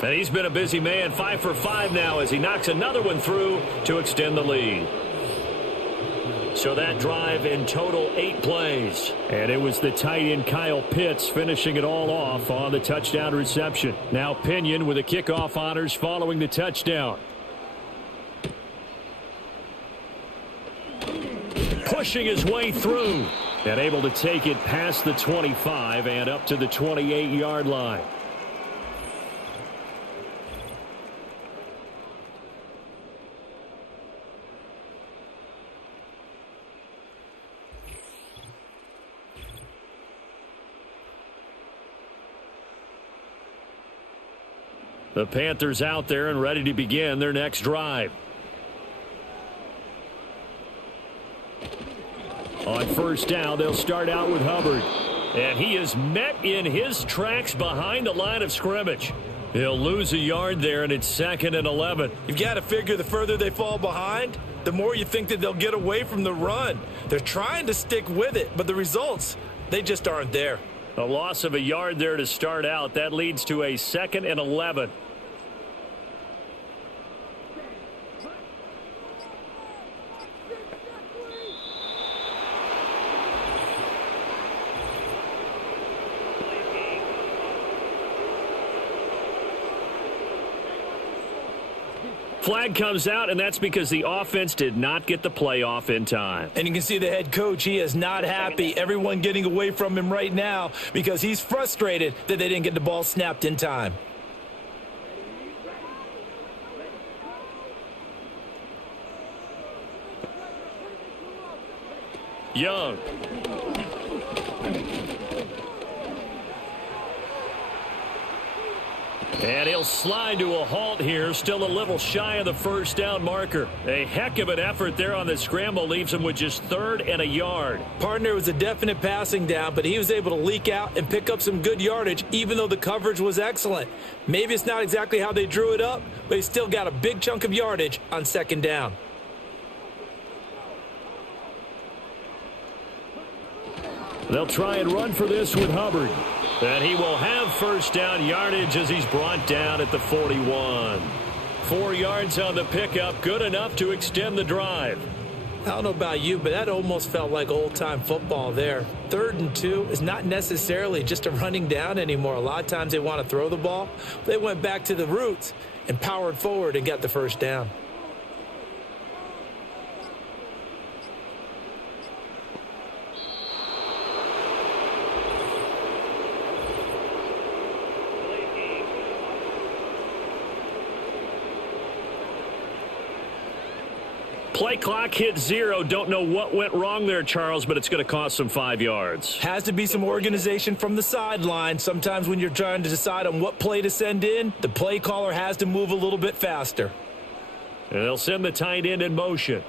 And he's been a busy man, 5 for 5 now as he knocks another one through to extend the lead. So that drive in total 8 plays. And it was the tight end Kyle Pitts finishing it all off on the touchdown reception. Now Pinion with the kickoff honors following the touchdown. Pushing his way through and able to take it past the 25 and up to the 28-yard line. The Panthers out there and ready to begin their next drive. On first down, they'll start out with Hubbard. And he is met in his tracks behind the line of scrimmage. He'll lose a yard there, and it's 2nd and 11. You've got to figure the further they fall behind, the more you think that they'll get away from the run. They're trying to stick with it, but the results, they just aren't there. A loss of a yard there to start out. That leads to a 2nd and 11. Flag comes out, and that's because the offense did not get the play off in time. And you can see the head coach, he is not happy. Everyone getting away from him right now because he's frustrated that they didn't get the ball snapped in time. Young. And he'll slide to a halt here, still a little shy of the first down marker. A heck of an effort there on the scramble leaves him with just 3rd and a yard. Partner was a definite passing down, but he was able to leak out and pick up some good yardage, even though the coverage was excellent. Maybe it's not exactly how they drew it up, but he still got a big chunk of yardage on 2nd down. They'll try and run for this with Hubbard. And he will have first down yardage as he's brought down at the 41. 4 yards on the pickup, good enough to extend the drive. I don't know about you, but that almost felt like old-time football there. 3rd and 2 is not necessarily just a running down anymore. A lot of times they want to throw the ball. They went back to the roots and powered forward and got the first down. Play clock hit 0. Don't know what went wrong there, Charles, but it's going to cost them 5 yards. Has to be some organization from the sideline. Sometimes when you're trying to decide on what play to send in, the play caller has to move a little bit faster. And they'll send the tight end in motion.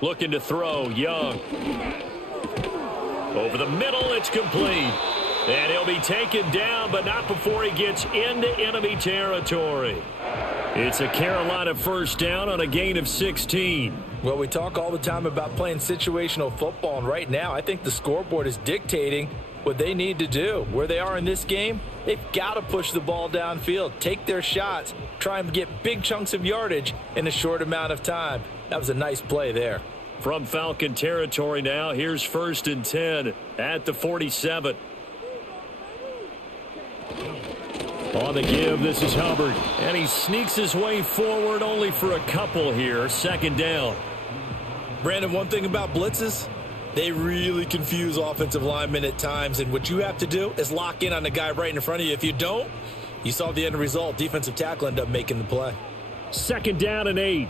Looking to throw, Young. Over the middle, it's complete. And he'll be taken down, but not before he gets into enemy territory. It's a Carolina first down on a gain of 16. Well, we talk all the time about playing situational football, and right now I think the scoreboard is dictating what they need to do. Where they are in this game, they've got to push the ball downfield, take their shots, try and get big chunks of yardage in a short amount of time. That was a nice play there. From Falcon territory now, here's 1st and 10 at the 47. On the give, this is Hubbard. And he sneaks his way forward only for a couple here. 2nd down. Brandon, one thing about blitzes, they really confuse offensive linemen at times. And what you have to do is lock in on the guy right in front of you. If you don't, you saw the end result. Defensive tackle ended up making the play. 2nd down and 8.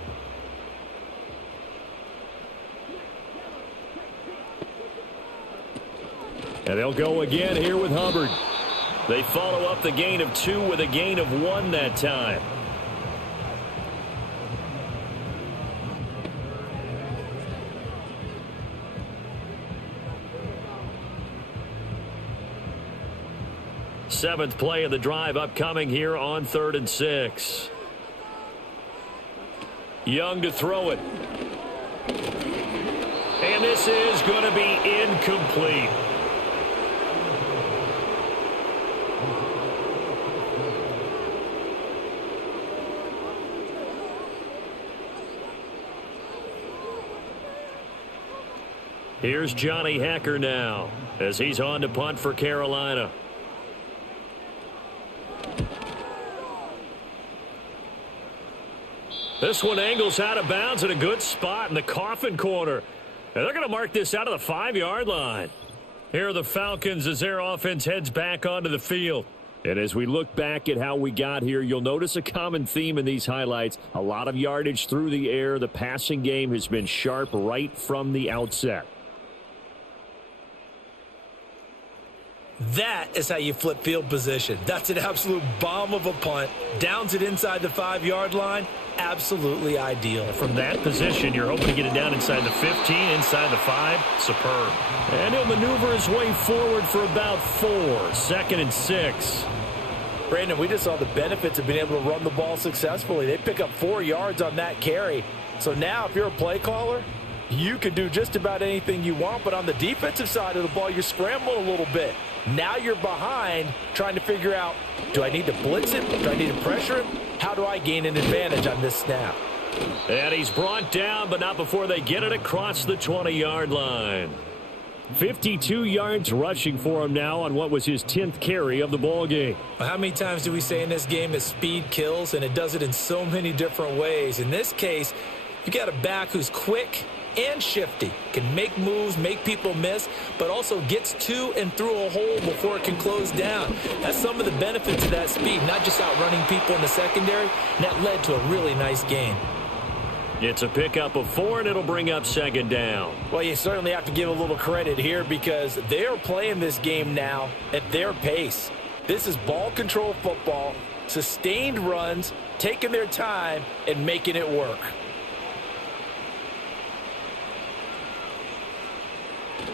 And they'll go again here with Hubbard. They follow up the gain of 2 with a gain of 1 that time. Seventh play of the drive upcoming here on 3rd and 6. Young to throw it. And this is going to be incomplete. Here's Johnny Hekker now as he's on to punt for Carolina. This one angles out of bounds at a good spot in the coffin corner. And they're going to mark this out of the 5-yard line. Here are the Falcons as their offense heads back onto the field. And as we look back at how we got here, you'll notice a common theme in these highlights. A lot of yardage through the air. The passing game has been sharp right from the outset. That is how you flip field position. That's an absolute bomb of a punt. Downs it inside the 5-yard line. Absolutely ideal. From that position, you're hoping to get it down inside the 15, inside the 5. Superb. And he'll maneuver his way forward for about 4. 2nd and 6. Brandon, we just saw the benefits of being able to run the ball successfully. They pick up 4 yards on that carry. So now if you're a play caller, you can do just about anything you want. But on the defensive side of the ball, you're scrambling a little bit. Now you're behind trying to figure out, do I need to blitz it? Do I need to pressure him? How do I gain an advantage on this snap? And he's brought down, but not before they get it across the 20-yard line. 52 yards rushing for him now on what was his 10th carry of the ball game. How many times do we say in this game that speed kills, and it does it in so many different ways? In this case, you got a back who's quick and shifty, can make moves, make people miss, but also gets to and through a hole before it can close down. That's some of the benefits of that speed, not just outrunning people in the secondary, and that led to a really nice gain. It's a pickup of 4, and it'll bring up 2nd down. Well, you certainly have to give a little credit here because they're playing this game now at their pace. This is ball control football, sustained runs, taking their time, and making it work.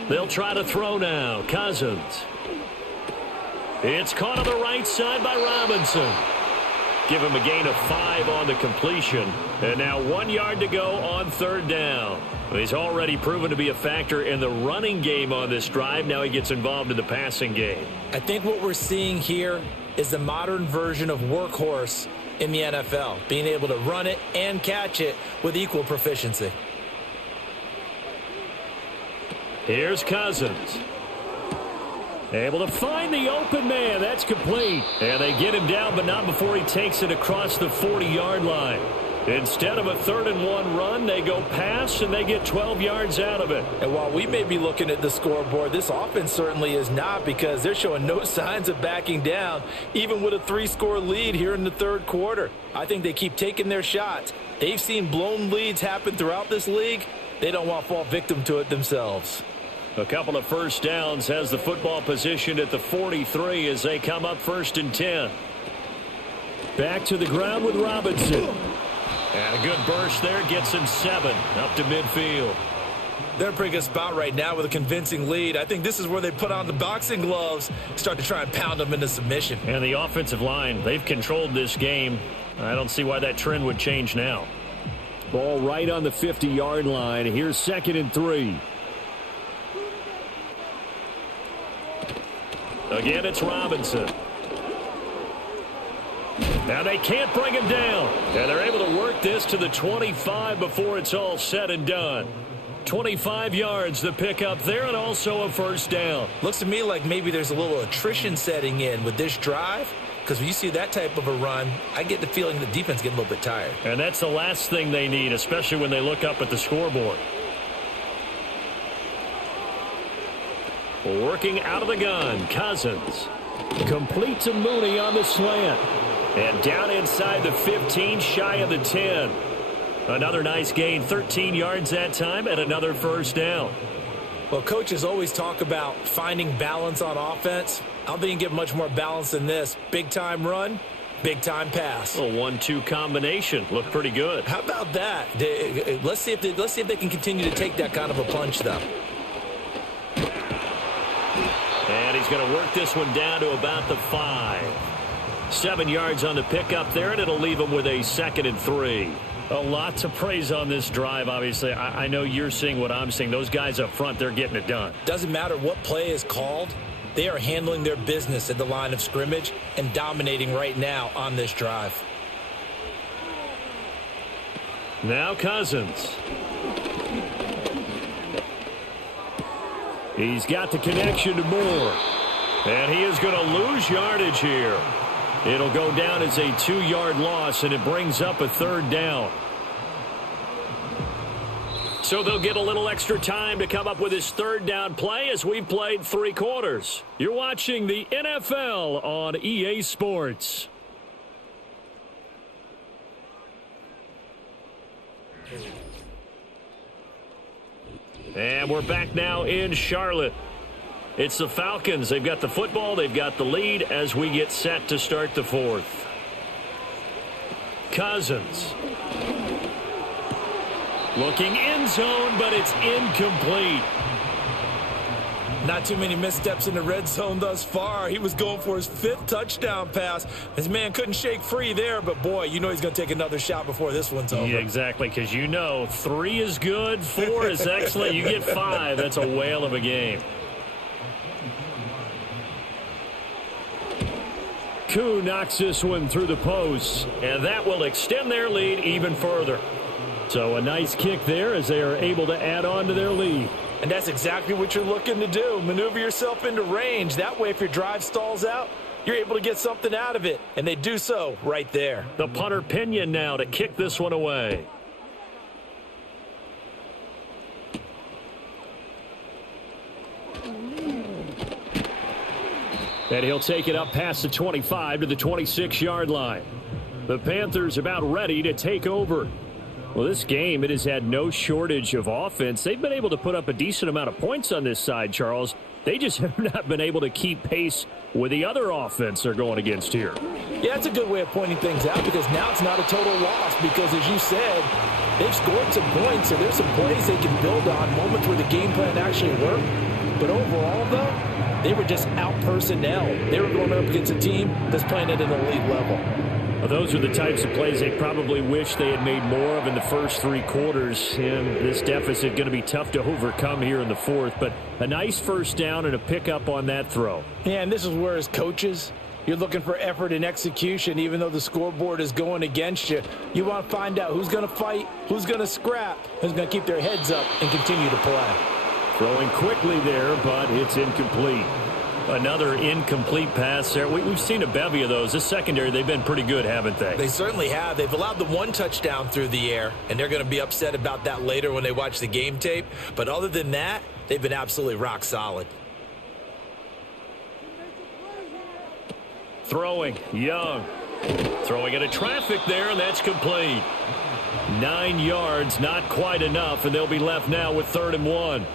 They'll try to throw now. Cousins. It's caught on the right side by Robinson. Give him a gain of 5 on the completion. And now 1 yard to go on 3rd down. He's already proven to be a factor in the running game on this drive. Now he gets involved in the passing game. I think what we're seeing here is the modern version of workhorse in the NFL, being able to run it and catch it with equal proficiency. Here's Cousins. Able to find the open man. That's complete. And they get him down, but not before he takes it across the 40-yard line. Instead of a 3rd and 1 run, they go pass, and they get 12 yards out of it. And while we may be looking at the scoreboard, this offense certainly is not, because they're showing no signs of backing down, even with a 3-score lead here in the 3rd quarter. I think they keep taking their shots. They've seen blown leads happen throughout this league. They don't want to fall victim to it themselves. A couple of first downs, has the football positioned at the 43 as they come up 1st and 10. Back to the ground with Robinson. And a good burst there gets him 7 up to midfield. They're in a pretty good spot right now with a convincing lead. I think this is where they put on the boxing gloves, start to try and pound them into submission. And the offensive line, they've controlled this game. I don't see why that trend would change now. Ball right on the 50-yard line. Here's 2nd and 3. Again, it's Robinson. Now they can't bring him down. And they're able to work this to the 25 before it's all said and done. 25 yards the pick up there, and also a first down. Looks to me like maybe there's a little attrition setting in with this drive, because when you see that type of a run, I get the feeling the defense getting a little bit tired. And that's the last thing they need, especially when they look up at the scoreboard. Working out of the gun, Cousins. Complete to Mooney on the slant. And down inside the 15, shy of the 10. Another nice gain, 13 yards that time, and another first down. Well, coaches always talk about finding balance on offense. I don't think you can get much more balance than this. Big-time run, big-time pass. A 1-2 combination. Looked pretty good. How about that? Let's see if they can continue to take that kind of a punch, though. And he's going to work this one down to about the 5. 7 yards on the pickup there, and it'll leave him with a 2nd and 3. A lot to praise on this drive, obviously. I know you're seeing what I'm seeing. Those guys up front, they're getting it done. Doesn't matter what play is called. They are handling their business at the line of scrimmage and dominating right now on this drive. Now Cousins. He's got the connection to Moore. And he is going to lose yardage here. It'll go down as a 2-yard loss, and it brings up a 3rd down. So they'll get a little extra time to come up with his 3rd down play as we've played 3 quarters. You're watching the NFL on EA Sports. And we're back now in Charlotte. It's the Falcons. They've got the football. They've got the lead as we get set to start the 4th. Cousins. Looking end zone, but it's incomplete. Not too many missteps in the red zone thus far. He was going for his 5th touchdown pass. His man couldn't shake free there, but boy, you know he's going to take another shot before this one's over. Yeah, exactly, because you know 3 is good, 4 is excellent. You get 5. That's a whale of a game. Koo knocks this one through the post, and that will extend their lead even further. So a nice kick there as they are able to add on to their lead. And that's exactly what you're looking to do. Maneuver yourself into range. That way, if your drive stalls out, you're able to get something out of it. And they do so right there. The punter Pinion now to kick this one away. And he'll take it up past the 25 to the 26-yard line. The Panthers about ready to take over. Well, this game, it has had no shortage of offense. They've been able to put up a decent amount of points on this side, Charles. They just have not been able to keep pace with the other offense they're going against here. Yeah, that's a good way of pointing things out, because now it's not a total loss, because as you said, they've scored some points, and there's some plays they can build on, moments where the game plan actually worked. But overall, though, they were just out-personnel. They were going up against a team that's playing at an elite level. Well, those are the types of plays they probably wish they had made more of in the first 3 quarters. And this deficit going to be tough to overcome here in the 4th. But a nice first down and a pickup on that throw. Yeah, and this is where, as coaches, you're looking for effort and execution. Even though the scoreboard is going against you, you want to find out who's going to fight, who's going to scrap, who's going to keep their heads up and continue to play. Throwing quickly there, but it's incomplete. Another incomplete pass there. We've seen a bevy of those. This secondary, they've been pretty good, haven't they? They certainly have. They've allowed the 1 touchdown through the air, and they're going to be upset about that later when they watch the game tape. But other than that, they've been absolutely rock solid. Throwing, Young. Throwing into traffic there, and that's complete. 9 yards, not quite enough, and they'll be left now with 3rd and 1.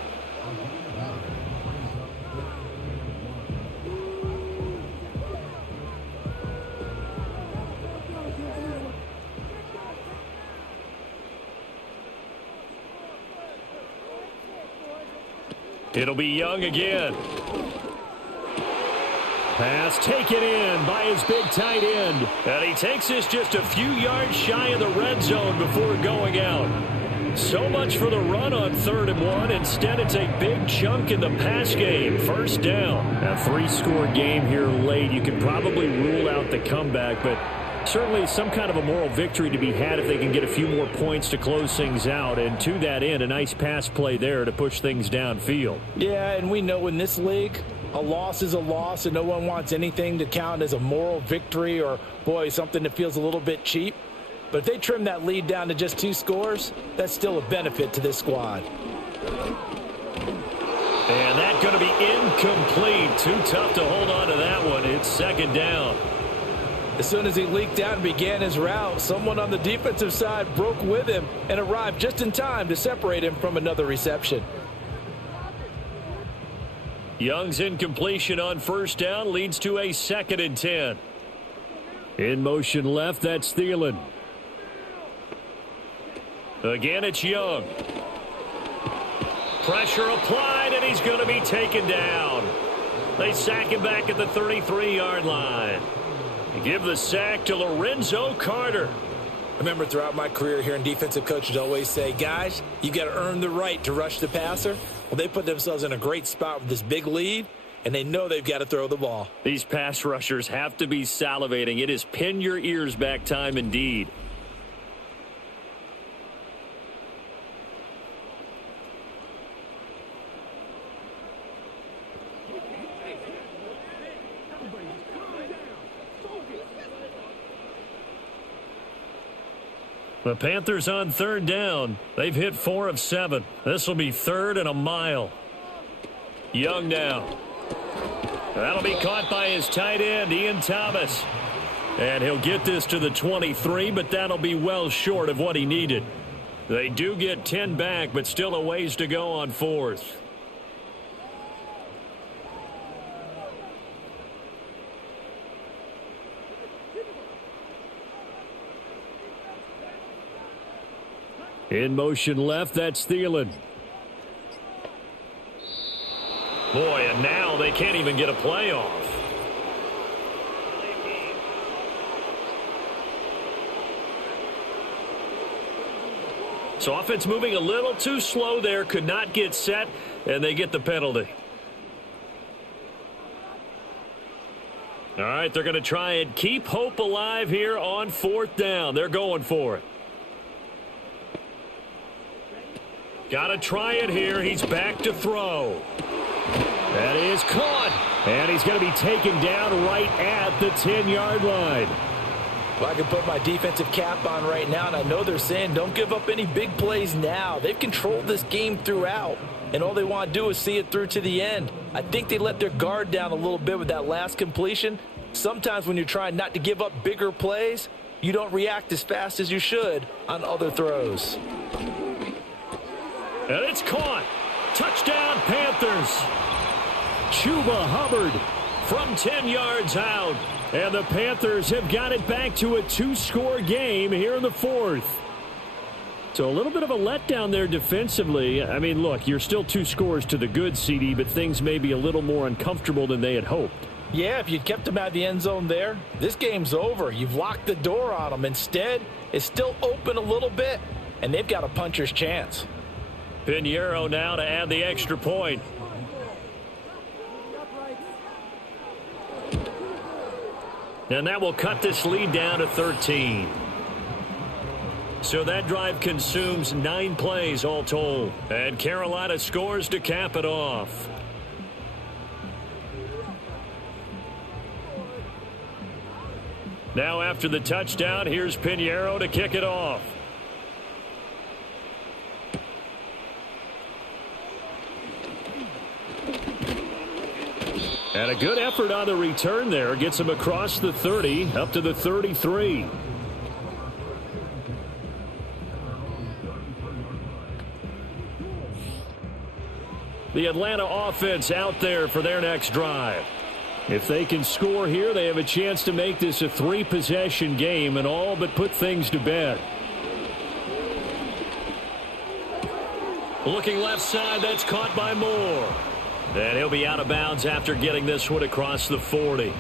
It'll be Young again. Pass taken in by his big tight end. And he takes this just a few yards shy of the red zone before going out. So much for the run on 3rd and 1. Instead, it's a big chunk in the pass game. First down. A 3-score game here late. You can probably rule out the comeback, but certainly some kind of a moral victory to be had if they can get a few more points to close things out. And to that end, a nice pass play there to push things downfield. Yeah, and we know in this league, a loss is a loss, and no one wants anything to count as a moral victory or, boy, something that feels a little bit cheap. But if they trim that lead down to just 2 scores, that's still a benefit to this squad. And that's going to be incomplete. Too tough to hold on to that one. It's 2nd down. As soon as he leaked out and began his route, someone on the defensive side broke with him and arrived just in time to separate him from another reception. Young's incompletion on 1st down leads to a 2nd and 10. In motion left, that's Thielen. Again, it's Young. Pressure applied, and he's going to be taken down. They sack him back at the 33-yard line. Give the sack to Lorenzo Carter. I remember throughout my career hearing defensive coaches always say, guys, you got to earn the right to rush the passer. Well, they put themselves in a great spot with this big lead, and they know they've got to throw the ball. These pass rushers have to be salivating. It is pin your ears back time indeed. The Panthers on 3rd down. They've hit 4 of 7. This will be 3rd and a mile. Young now. That'll be caught by his tight end, Ian Thomas. And he'll get this to the 23, but that'll be well short of what he needed. They do get 10 back, but still a ways to go on 4th. In motion left, that's Thielen. Boy, and now they can't even get a play off. So offense moving a little too slow there, could not get set, and they get the penalty. All right, they're going to try and keep hope alive here on 4th down. They're going for it. Got to try it here. He's back to throw. That is caught. And he's going to be taken down right at the 10-yard line. Well, I can put my defensive cap on right now, and I know they're saying don't give up any big plays now. They've controlled this game throughout, and all they want to do is see it through to the end. I think they let their guard down a little bit with that last completion. Sometimes when you're trying not to give up bigger plays, you don't react as fast as you should on other throws. And it's caught. Touchdown, Panthers. Chuba Hubbard from 10 yards out. And the Panthers have got it back to a 2-score game here in the 4th. So a little bit of a letdown there defensively. I mean, look, you're still 2 scores to the good, CD, but things may be a little more uncomfortable than they had hoped. Yeah, if you'd kept them out of the end zone there, this game's over. You've locked the door on them. Instead, it's still open a little bit, and they've got a puncher's chance. Pinheiro now to add the extra point. And that will cut this lead down to 13. So that drive consumes 9 plays all told. And Carolina scores to cap it off. Now after the touchdown, here's Pinheiro to kick it off. And a good effort on the return there. Gets him across the 30, up to the 33. The Atlanta offense out there for their next drive. If they can score here, they have a chance to make this a 3-possession game and all but put things to bed. Looking left side, that's caught by Moore. And he'll be out of bounds after getting this one across the 40.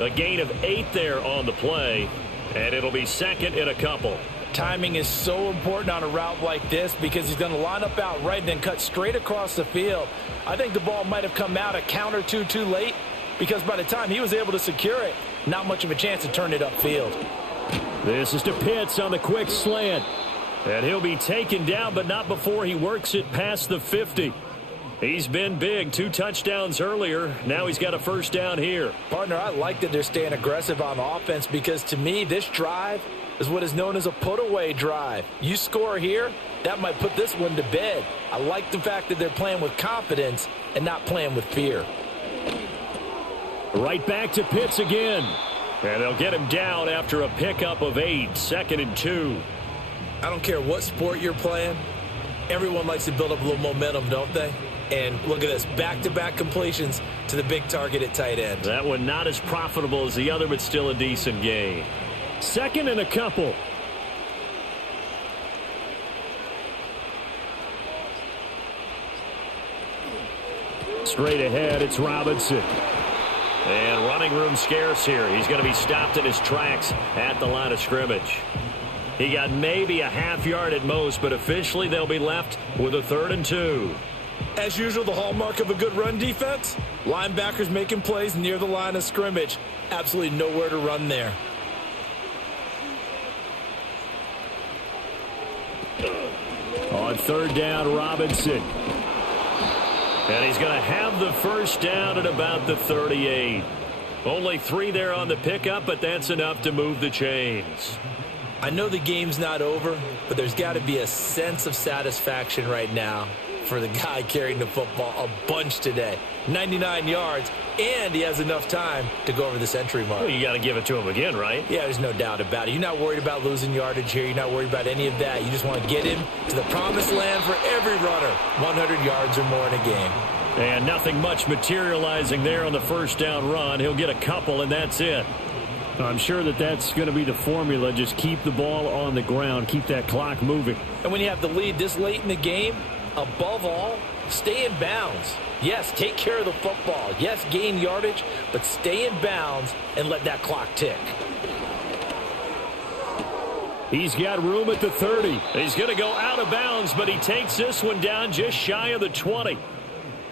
A gain of 8 there on the play, and it'll be second and a couple. Timing is so important on a route like this because he's going to line up out right and then cut straight across the field. I think the ball might have come out a count or two too late because by the time he was able to secure it, not much of a chance to turn it upfield. This is to Pitts on the quick slant. And he'll be taken down, but not before he works it past the 50. He's been big. 2 touchdowns earlier. Now he's got a first down here. Partner, I like that they're staying aggressive on offense because to me, this drive is what is known as a put-away drive. You score here, that might put this one to bed. I like the fact that they're playing with confidence and not playing with fear. Right back to Pitts again. And they'll get him down after a pickup of 8, 2nd and 2. I don't care what sport you're playing. Everyone likes to build up a little momentum, don't they? And look at this, back-to-back completions to the big target at tight end. That one not as profitable as the other, but still a decent gain. 2nd and a couple. Straight ahead, it's Robinson. And running room scarce here. He's going to be stopped in his tracks at the line of scrimmage. He got maybe a half yard at most, but officially they'll be left with a 3rd and 2. As usual, the hallmark of a good run defense, linebackers making plays near the line of scrimmage. Absolutely nowhere to run there. On 3rd down, Robinson. And he's going to have the first down at about the 38. Only 3 there on the pickup, but that's enough to move the chains. I know the game's not over, but there's got to be a sense of satisfaction right now for the guy carrying the football a bunch today. 99 yards, and he has enough time to go over the century mark. Well, you got to give it to him again, right? Yeah, there's no doubt about it. You're not worried about losing yardage here. You're not worried about any of that. You just want to get him to the promised land for every runner. 100 yards or more in a game. And nothing much materializing there on the first down run. He'll get a couple, and that's it. I'm sure that that's going to be the formula. Just keep the ball on the ground. Keep that clock moving. And when you have the lead this late in the game, above all, stay in bounds. Yes, take care of the football. Yes, gain yardage, but stay in bounds and let that clock tick. He's got room at the 30. He's going to go out of bounds, but he takes this one down just shy of the 20.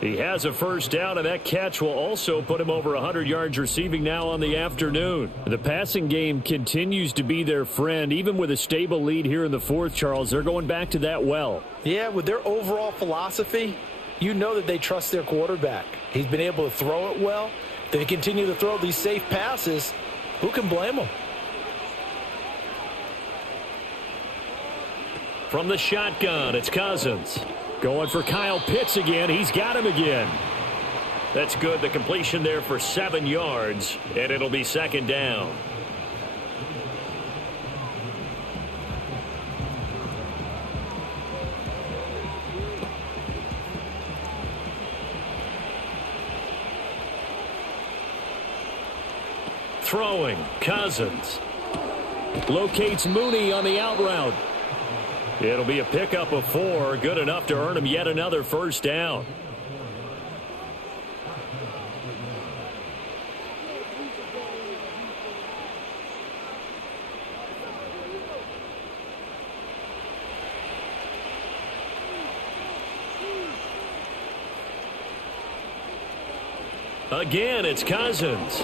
He has a first down, and that catch will also put him over 100 yards receiving now on the afternoon. The passing game continues to be their friend. Even with a stable lead here in the 4th, Charles, they're going back to that well. Yeah, with their overall philosophy, you know that they trust their quarterback. He's been able to throw it well. They continue to throw these safe passes. Who can blame them? From the shotgun, it's Cousins. Going for Kyle Pitts again. He's got him again. That's good. The completion there for 7 yards, and it'll be 2nd down. Throwing, Cousins. Locates Mooney on the out route. It'll be a pickup of 4, good enough to earn him yet another first down. Again, it's Cousins.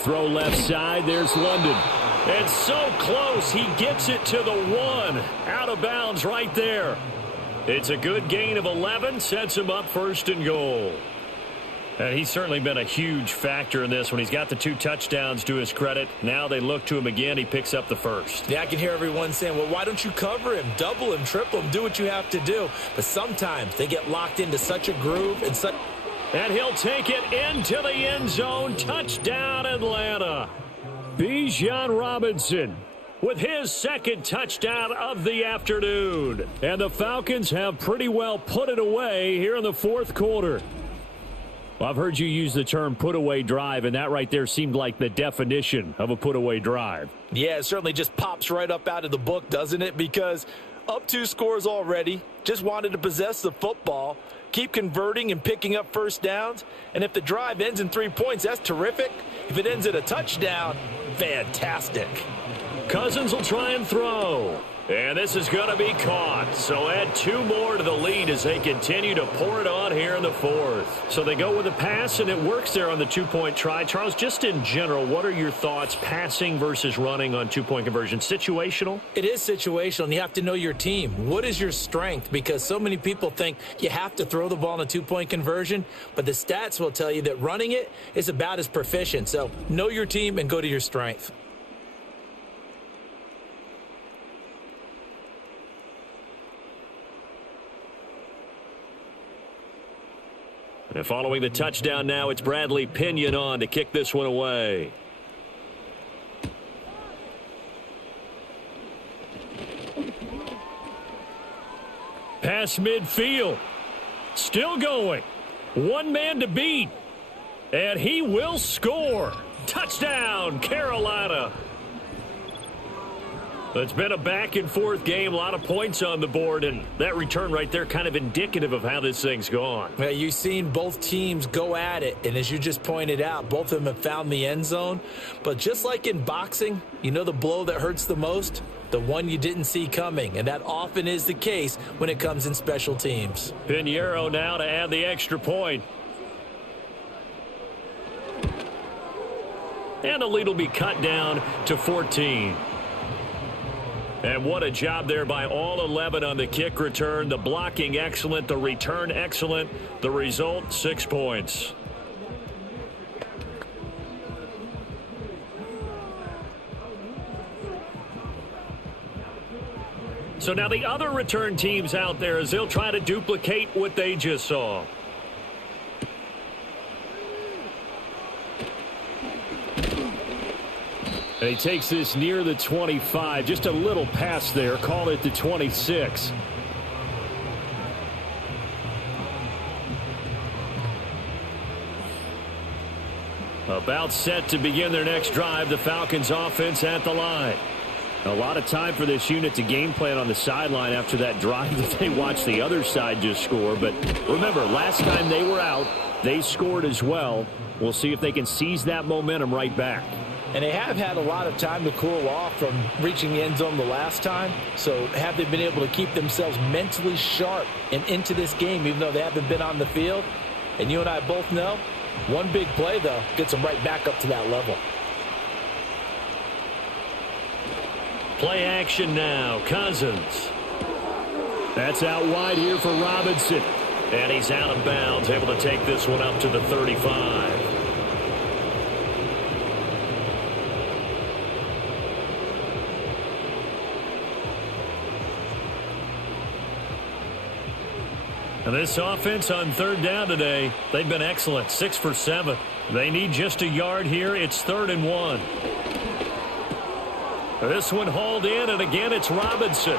Throw left side. There's London. And so close, he gets it to the 1. Out of bounds right there. It's a good gain of 11, sets him up 1st and goal. And he's certainly been a huge factor in this when he's got the 2 touchdowns to his credit. Now they look to him again. He picks up the 1st. Yeah, I can hear everyone saying, well, why don't you cover him, double him, triple him, do what you have to do. But sometimes they get locked into such a groove and such. And he'll take it into the end zone. Touchdown, Atlanta. Bijan Robinson with his 2nd touchdown of the afternoon. And the Falcons have pretty well put it away here in the 4th quarter. Well, I've heard you use the term put-away drive, and that right there seemed like the definition of a put-away drive. Yeah, it certainly just pops right up out of the book, doesn't it? Because Up 2 scores already. Just wanted to possess the football, keep converting and picking up first downs. And if the drive ends in 3 points, that's terrific. If it ends in a touchdown, fantastic. Cousins will try and throw. And this is going to be caught. So add 2 more to the lead as they continue to pour it on here in the 4th. So they go with a pass, and it works there on the 2-point try. Charles, just in general, what are your thoughts passing versus running on 2-point conversion? Situational? It is situational, and you have to know your team. What is your strength? Because so many people think you have to throw the ball in a 2-point conversion, but the stats will tell you that running it is about as proficient. So know your team and go to your strength. And following the touchdown now, it's Bradley Pinion on to kick this one away. Pass midfield. Still going. One man to beat. And he will score. Touchdown, Carolina. It's been a back-and-forth game, a lot of points on the board, and that return right there kind of indicative of how this thing's gone. Well, you've seen both teams go at it, and as you just pointed out, both of them have found the end zone. But just like in boxing, you know the blow that hurts the most? The one you didn't see coming, and that often is the case when it comes in special teams. Pinheiro now to add the extra point. And the lead will be cut down to 14. And what a job there by all 11 on the kick return. The blocking excellent, the return excellent. The result, 6 points. So now the other return teams out there as they'll try to duplicate what they just saw. And he takes this near the 25. Just a little pass there. Call it the 26. About set to begin their next drive. The Falcons offense at the line. A lot of time for this unit to game plan on the sideline after that drive that they watched the other side just score. But remember, last time they were out, they scored as well. We'll see if they can seize that momentum right back. And they have had a lot of time to cool off from reaching the end zone the last time. So have they been able to keep themselves mentally sharp and into this game, even though they haven't been on the field? And you and I both know, one big play, though, gets them right back up to that level. Play action now. Cousins. That's out wide here for Robinson. And he's out of bounds, able to take this one up to the 35. And this offense on third down today, they've been excellent, 6 for 7. They need just a yard here. It's 3rd and 1. This one hauled in, and again it's Robinson.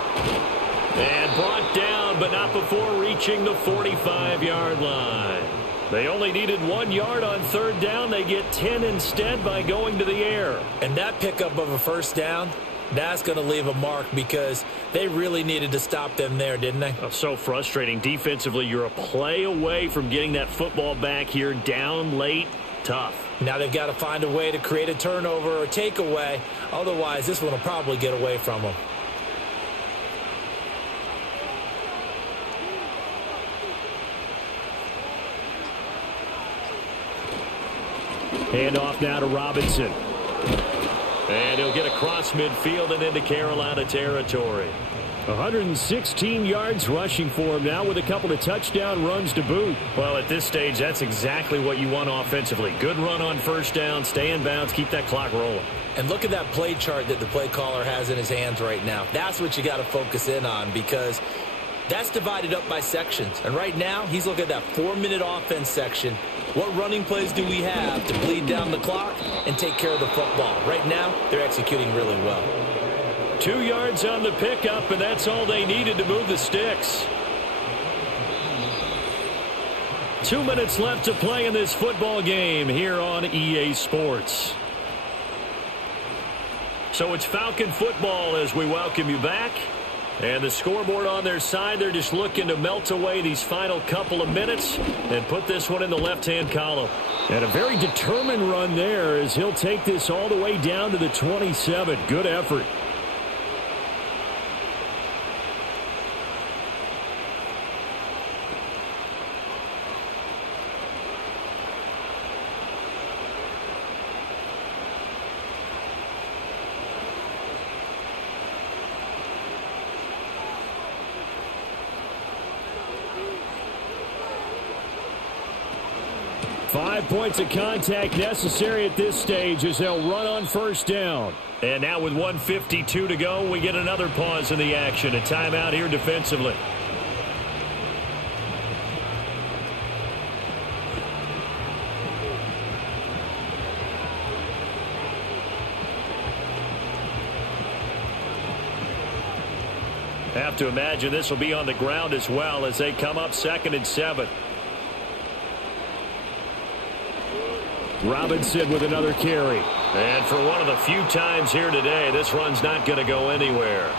And brought down, but not before reaching the 45-yard line. They only needed 1 yard on third down. They get 10 instead by going to the air. And that pickup of a first down, that's going to leave a mark because they really needed to stop them there, didn't they? Oh, so frustrating. Defensively, you're a play away from getting that football back here. Down late, tough. Now they've got to find a way to create a turnover or a takeaway. Otherwise, this one will probably get away from them. Hand off now to Robinson. And he'll get across midfield and into Carolina territory. 116 yards rushing for him now with a couple of touchdown runs to boot. Well, at this stage, that's exactly what you want offensively. Good run on first down, stay in bounds, keep that clock rolling. And look at that play chart that the play caller has in his hands right now. That's what you got to focus in on because that's divided up by sections. And right now, he's looking at that 4-minute offense section. What running plays do we have to bleed down the clock and take care of the football? Right now, they're executing really well. 2 yards on the pickup, and that's all they needed to move the sticks. 2 minutes left to play in this football game here on EA Sports. So it's Falcon football as we welcome you back. And the scoreboard on their side, they're just looking to melt away these final couple of minutes and put this one in the left-hand column. And a very determined run there as he'll take this all the way down to the 27. Good effort. Five points of contact necessary at this stage as they'll run on first down. And now with 1:52 to go, we get another pause in the action. A timeout here defensively. Have to imagine this will be on the ground as well as they come up 2nd and 7. Robinson with another carry. And for one of the few times here today, this run's not going to go anywhere.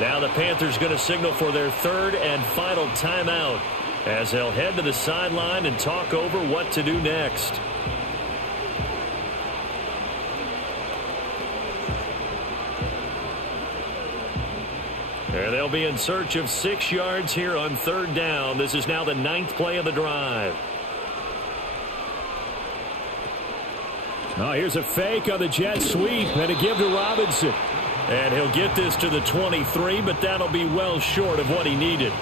Now the Panthers going to signal for their 3rd and final timeout as they'll head to the sideline and talk over what to do next. And they'll be in search of 6 yards here on 3rd down. This is now the 9th play of the drive. Now here's a fake on the jet sweep and a give to Robinson. And he'll get this to the 23, but that'll be well short of what he needed.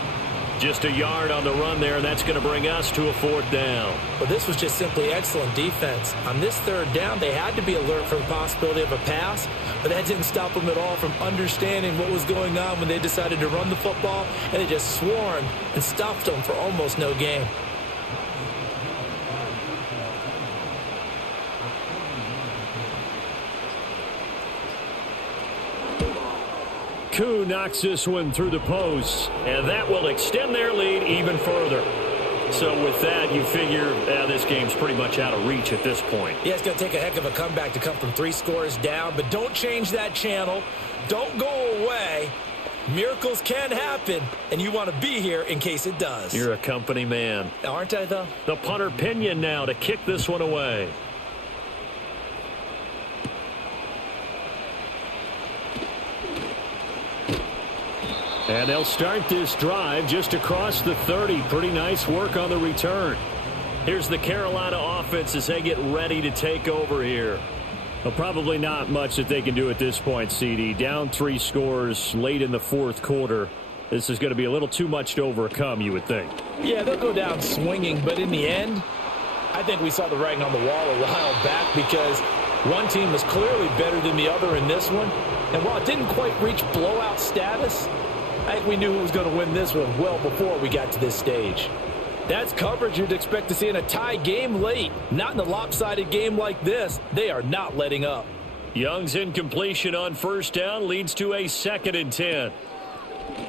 Just a yard on the run there, and that's going to bring us to a 4th down. Well, this was just simply excellent defense. On this 3rd down, they had to be alert for the possibility of a pass, but that didn't stop them at all from understanding what was going on when they decided to run the football, and they just swarmed and stuffed them for almost no gain. Koo knocks this one through the post. And that will extend their lead even further. So with that, you figure this game's pretty much out of reach at this point. Yeah, it's going to take a heck of a comeback to come from 3 scores down, but don't change that channel. Don't go away. Miracles can happen, and you want to be here in case it does. You're a company man. Aren't I, though? The punter Pinion now to kick this one away. And they'll start this drive just across the 30. Pretty nice work on the return. Here's the Carolina offense as they get ready to take over here. Well, probably not much that they can do at this point, CD. Down 3 scores late in the 4th quarter. This is going to be a little too much to overcome, you would think. Yeah, they'll go down swinging, but in the end, I think we saw the writing on the wall a while back because one team was clearly better than the other in this one. And while it didn't quite reach blowout status, I think we knew who was going to win this one well before we got to this stage. That's coverage you'd expect to see in a tie game late. Not in a lopsided game like this. They are not letting up. Young's incompletion on 1st down leads to a 2nd and 10.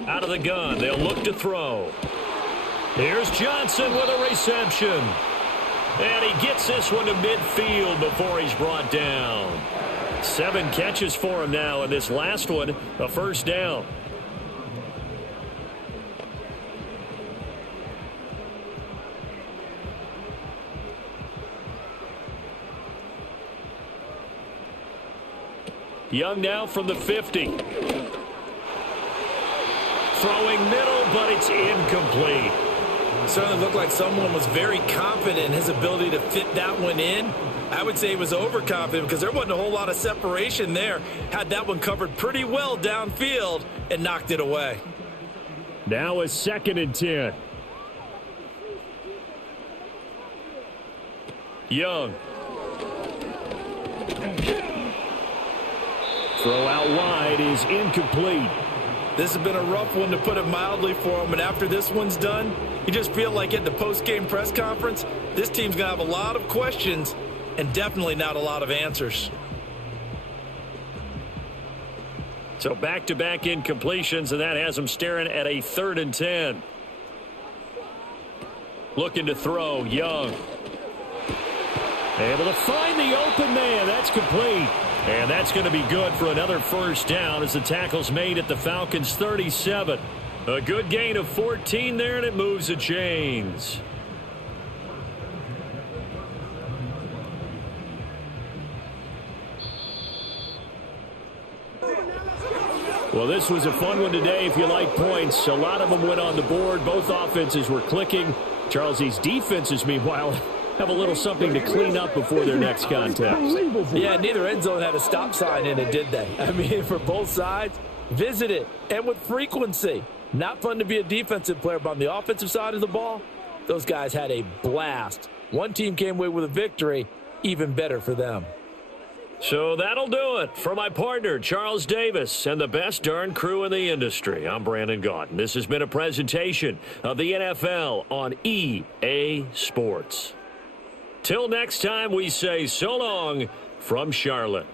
Out of the gun, they'll look to throw. Here's Johnson with a reception. And he gets this one to midfield before he's brought down. 7 catches for him now, and this last one, a 1st down. Young now from the 50. Throwing middle, but it's incomplete. Certainly looked like someone was very confident in his ability to fit that one in. I would say he was overconfident because there wasn't a whole lot of separation there. Had that one covered pretty well downfield and knocked it away. Now a 2nd and 10. Young. Throw out wide is incomplete. This has been a rough one, to put it mildly, for him. And after this one's done, you just feel like at the post-game press conference, this team's going to have a lot of questions and definitely not a lot of answers. So back-to-back incompletions, and that has them staring at a 3rd and 10. Looking to throw, Young. Able to find the open man. That's complete. And that's going to be good for another first down as the tackle's made at the Falcons' 37. A good gain of 14 there, and it moves the chains. Well, this was a fun one today if you like points. A lot of them went on the board. Both offenses were clicking. Charles, these defenses, meanwhile, have a little something to clean up before their next contest. Yeah, neither end zone had a stop sign in it, did they? I mean, for both sides, visit it, and with frequency. Not fun to be a defensive player, but on the offensive side of the ball, those guys had a blast. One team came away with a victory, even better for them. So that'll do it for my partner, Charles Davis, and the best darn crew in the industry. I'm Brandon Gaudin. This has been a presentation of the NFL on EA Sports. Till next time, we say so long from Charlotte.